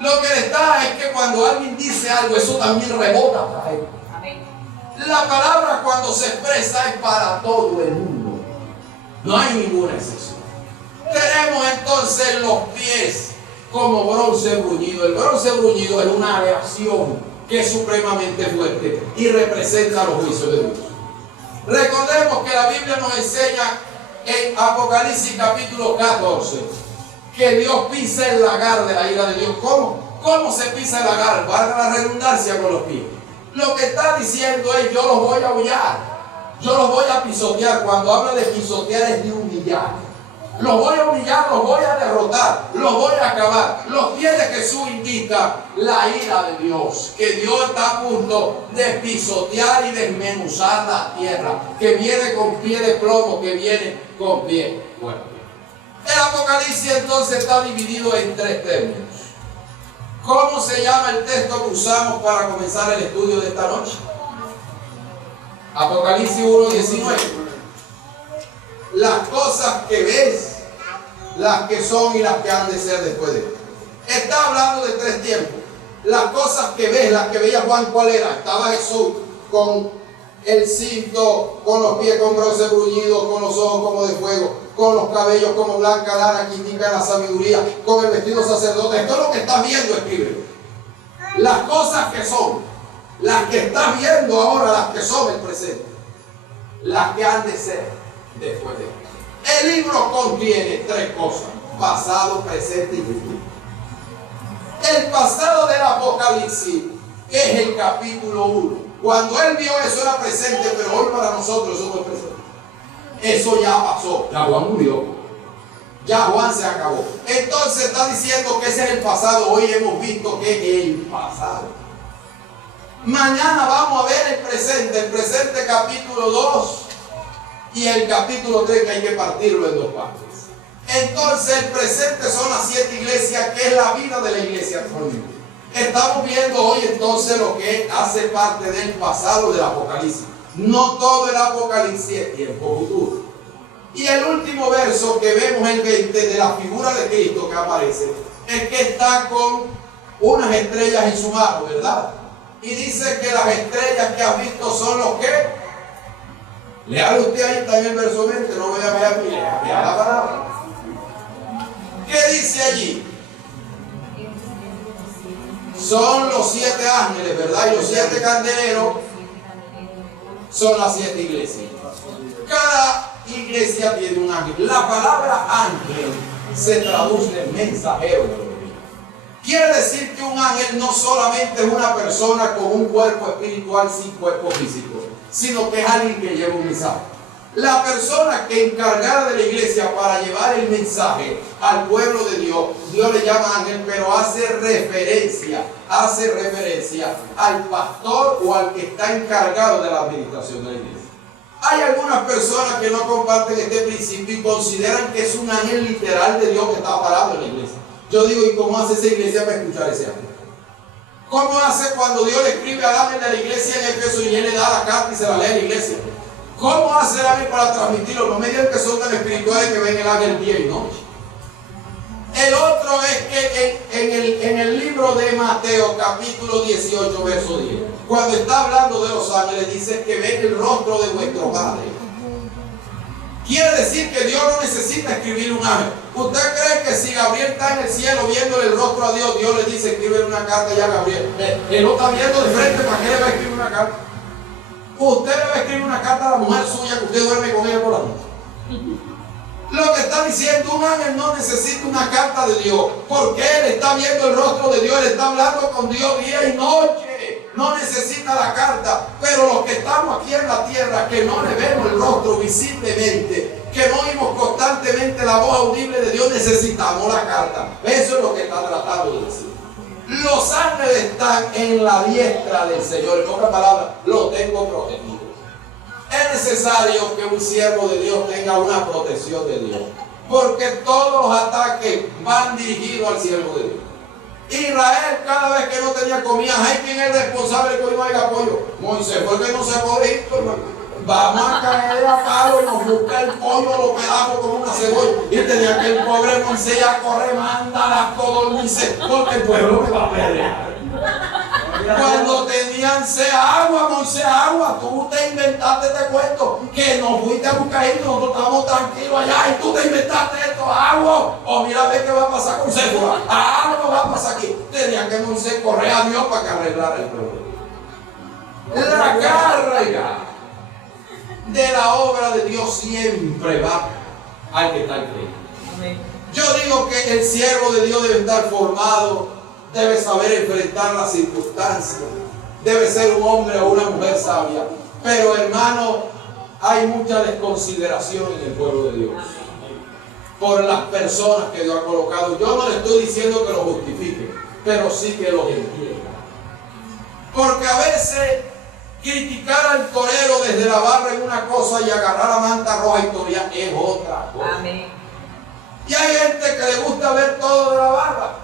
Lo que le está es que cuando alguien dice algo, eso también rebota para él. La palabra cuando se expresa es para todo el mundo. No hay ninguna excepción. Tenemos entonces los pies como bronce bruñido. El bronce bruñido es una aleación que es supremamente fuerte y representa los juicios de Dios. Recordemos que la Biblia nos enseña en Apocalipsis capítulo 14 que Dios pisa el lagar de la ira de Dios. ¿Cómo se pisa el lagar? Valga la redundancia con los pies. Lo que está diciendo es, yo los voy a humillar, yo los voy a pisotear. Cuando habla de pisotear es de humillar. Los voy a humillar, los voy a derrotar, los voy a acabar. Los pies de Jesús indican la ira de Dios, que Dios está a punto de pisotear y desmenuzar la tierra, que viene con pie de plomo, que viene con pie. Bueno, el Apocalipsis entonces está dividido en tres términos. ¿Cómo se llama el texto que usamos para comenzar el estudio de esta noche? Apocalipsis 1:19. Las cosas que ves, las que son y las que han de ser después de esto. Está hablando de tres tiempos. Las cosas que ves, las que veía Juan, ¿cuál era? Estaba Jesús con el cinto, con los pies con bronce bruñido, con los ojos como de fuego, con los cabellos como blanca lana que indica la sabiduría, con el vestido sacerdote. Esto es lo que estás viendo, escribe. Las cosas que son, las que estás viendo ahora, las que son el presente, las que han de ser después de esto. El libro contiene tres cosas: pasado, presente y futuro. El pasado del Apocalipsis es el capítulo 1. Cuando él vio eso era presente, pero hoy para nosotros eso no es presente. Eso ya pasó, ya Juan murió, ya Juan se acabó. Entonces está diciendo que ese es el pasado. Hoy hemos visto que es el pasado. Mañana vamos a ver el presente capítulo 2 y el capítulo 3, que hay que partirlo en dos partes. Entonces el presente son las 7 iglesias, que es la vida de la iglesia actualmente. Estamos viendo hoy entonces lo que hace parte del pasado del Apocalipsis. No todo el Apocalipsis es tiempo futuro. Y el último verso que vemos, el 20, de la figura de Cristo que aparece, es que está con unas estrellas en su mano, ¿verdad? Y dice que las estrellas que has visto son los que... Léalo usted ahí, está en el verso 20, no voy a ver aquí, lea la palabra. ¿Qué dice allí? Son los 7 ángeles, ¿verdad? Y los 7 candeleros son las 7 iglesias. Cada iglesia tiene un ángel. La palabra ángel se traduce en mensajero. Quiere decir que un ángel no solamente es una persona con un cuerpo espiritual sin cuerpo físico, sino que es alguien que lleva un mensaje. La persona que encargada de la iglesia para llevar el mensaje al pueblo de Dios, Dios le llama ángel, pero hace referencia al pastor o al que está encargado de la administración de la iglesia. Hay algunas personas que no comparten este principio y consideran que es un ángel literal de Dios que está parado en la iglesia. Yo digo, ¿y cómo hace esa iglesia para escuchar ese ángel? ¿Cómo hace cuando Dios le escribe al ángel de la iglesia en Éfeso y él le da la carta y se la lee a la iglesia? ¿Cómo hace el ángel para transmitirlo? No me digan que son tan espirituales que ven el ángel día y noche. El otro es que en el libro de Mateo, capítulo 18, verso 10, cuando está hablando de los ángeles, dice que ven el rostro de vuestro Padre. Quiere decir que Dios no necesita escribir un ángel. ¿Usted cree que si Gabriel está en el cielo viéndole el rostro a Dios, Dios le dice escribe una carta ya a Gabriel? Él lo está viendo de frente, ¿para qué le va a escribir una carta? Usted le va a escribir una carta a la mujer suya que usted duerme con ella por la noche. Lo que está diciendo, un ángel no necesita una carta de Dios, porque él está viendo el rostro de Dios, él está hablando con Dios día y noche. No necesita la carta, pero los que estamos aquí en la tierra, que no le vemos el rostro visiblemente, que no oímos constantemente la voz audible de Dios, necesitamos la carta. Eso es lo que está tratando de decir. Los ángeles están en la diestra del Señor. En otras palabras, lo tengo protegido. Es necesario que un siervo de Dios tenga una protección de Dios, porque todos los ataques van dirigidos al siervo de Dios. Israel, cada vez que no tenía comida, ¿hay quién es el responsable de que hoy no haya pollo? Moisés, porque no se puede ir, hermano. Vamos a caer a palo y nos busca el pollo, lo pelamos como una cebolla. Y tenía que el pobre Moisés a correr, mándala todo Moisés, porque el pueblo me va a pelear. Cuando tenían sed agua, Moisés agua, tú te inventaste este cuento, que nos fuiste a buscar y nosotros estábamos tranquilos allá y tú te inventaste esto, agua. O mira a ver qué va a pasar con Séfora, algo va a pasar aquí. Tenía que Moisés correr a Dios para que arreglara el problema. La carga de la obra de Dios siempre va al que está creyendo. Yo digo que el siervo de Dios debe estar formado, debe saber enfrentar las circunstancias, debe ser un hombre o una mujer sabia. Pero hermano, hay mucha desconsideración en el pueblo de Dios por las personas que Dios ha colocado. Yo no le estoy diciendo que lo justifique, pero sí que los entienda. Porque a veces criticar al torero desde la barra es una cosa y agarrar la manta roja y torear es otra cosa. Amén. Y hay gente que le gusta ver todo de la barra,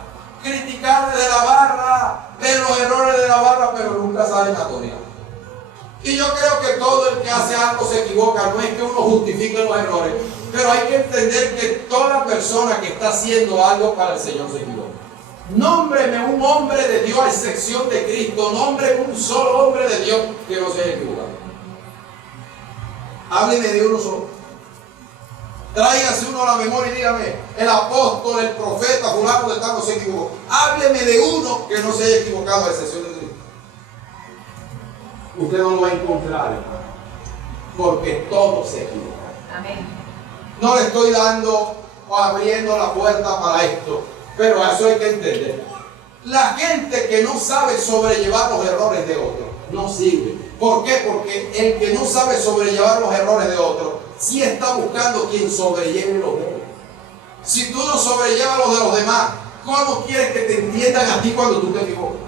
criticar desde la barra, ver los errores de la barra, pero nunca salen a torear. Y yo creo que todo el que hace algo se equivoca. No es que uno justifique los errores, pero hay que entender que toda persona que está haciendo algo para el Señor se equivoca. Nómbreme un hombre de Dios a excepción de Cristo. Nómbreme un solo hombre de Dios que no se haya equivocado. Hábleme de uno solo. Tráigase uno a la memoria y dígame, el apóstol, el profeta, fulano de tal no se equivocó. Hábleme de uno que no se haya equivocado a excepción de Cristo. Usted no lo va a encontrar, hermano, porque todos se equivocan. Amén. No le estoy dando o abriendo la puerta para esto, pero eso hay que entender. La gente que no sabe sobrellevar los errores de otros no sirve. ¿Por qué? Porque el que no sabe sobrellevar los errores de otros sí está buscando quien sobrelleve los de él. Si tú no sobrellevas los de los demás, ¿cómo quieres que te entiendan a ti cuando tú te equivocas?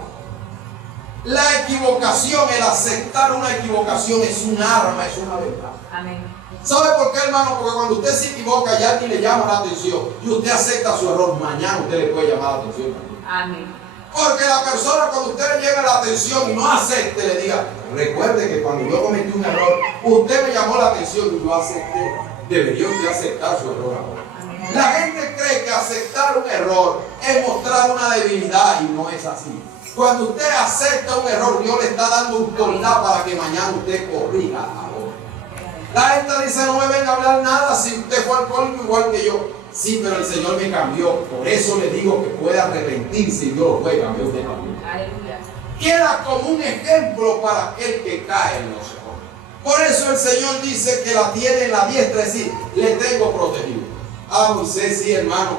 La equivocación, el aceptar una equivocación es un arma, es una verdad. Amén. ¿Sabe por qué, hermano? Porque cuando usted se equivoca y alguien le llama la atención y usted acepta su error, mañana usted le puede llamar la atención. Amén. Porque la persona, cuando usted le lleve la atención y no acepte, le diga, recuerde que cuando yo cometí un error, usted me llamó la atención y yo acepté. Debería usted aceptar su error ahora. Amén. La gente cree que aceptar un error es mostrar una debilidad y no es así. Cuando usted acepta un error, Dios le está dando autoridad para que mañana usted corrija ahora. La gente dice, no me venga a hablar nada si usted fue alcohólico igual que yo. Sí, pero el Señor me cambió. Por eso le digo que puede arrepentirse y Dios lo puede cambiar. Usted también. Aleluya. Queda como un ejemplo para aquel que cae en los errores. Por eso el Señor dice que la tiene en la diestra, es decir, le tengo protegido. A Moisés, sí, hermano,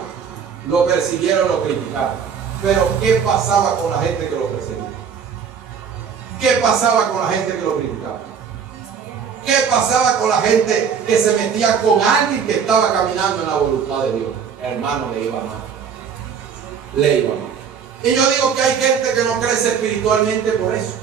lo persiguieron, lo criticaron. Pero ¿qué pasaba con la gente que lo perseguía? ¿Qué pasaba con la gente que lo criticaba? ¿Qué pasaba con la gente que se metía con alguien que estaba caminando en la voluntad de Dios? Hermano, le iba mal. Le iba mal. Y yo digo que hay gente que no crece espiritualmente por eso.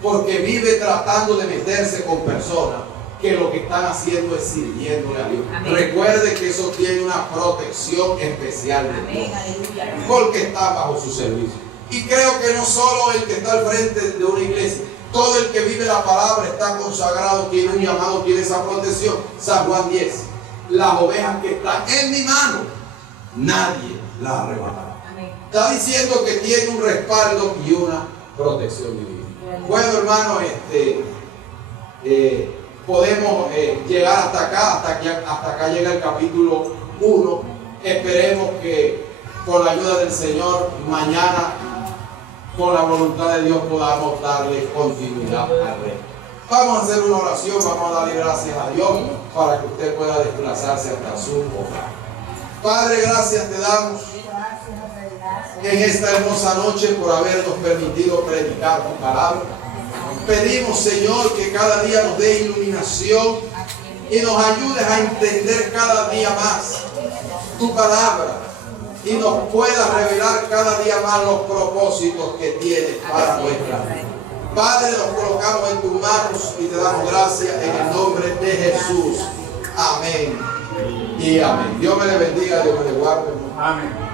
Porque vive tratando de meterse con personas que lo que están haciendo es sirviéndole a Dios. Amén. Recuerde que eso tiene una protección especial de Dios. Amén. Porque está bajo su servicio. Y creo que no solo el que está al frente de una iglesia, todo el que vive la palabra está consagrado, tiene un llamado, tiene esa protección. San Juan 10. Las ovejas que están en mi mano, nadie las arrebatará. Amén. Está diciendo que tiene un respaldo y una protección divina. Bueno, hermano, podemos llegar hasta acá, hasta acá llega el capítulo 1. Esperemos que con la ayuda del Señor mañana, con la voluntad de Dios, podamos darle continuidad al reino. Vamos a hacer una oración, vamos a darle gracias a Dios para que usted pueda desplazarse hasta su hogar. Padre, gracias te damos en esta hermosa noche por habernos permitido predicar tu palabra. Pedimos, Señor, que cada día nos dé iluminación y nos ayudes a entender cada día más tu palabra y nos pueda revelar cada día más los propósitos que tienes para nuestra vida. Padre, nos colocamos en tus manos y te damos gracias en el nombre de Jesús. Amén y amén. Dios me le bendiga, Dios me le guarde. Amén.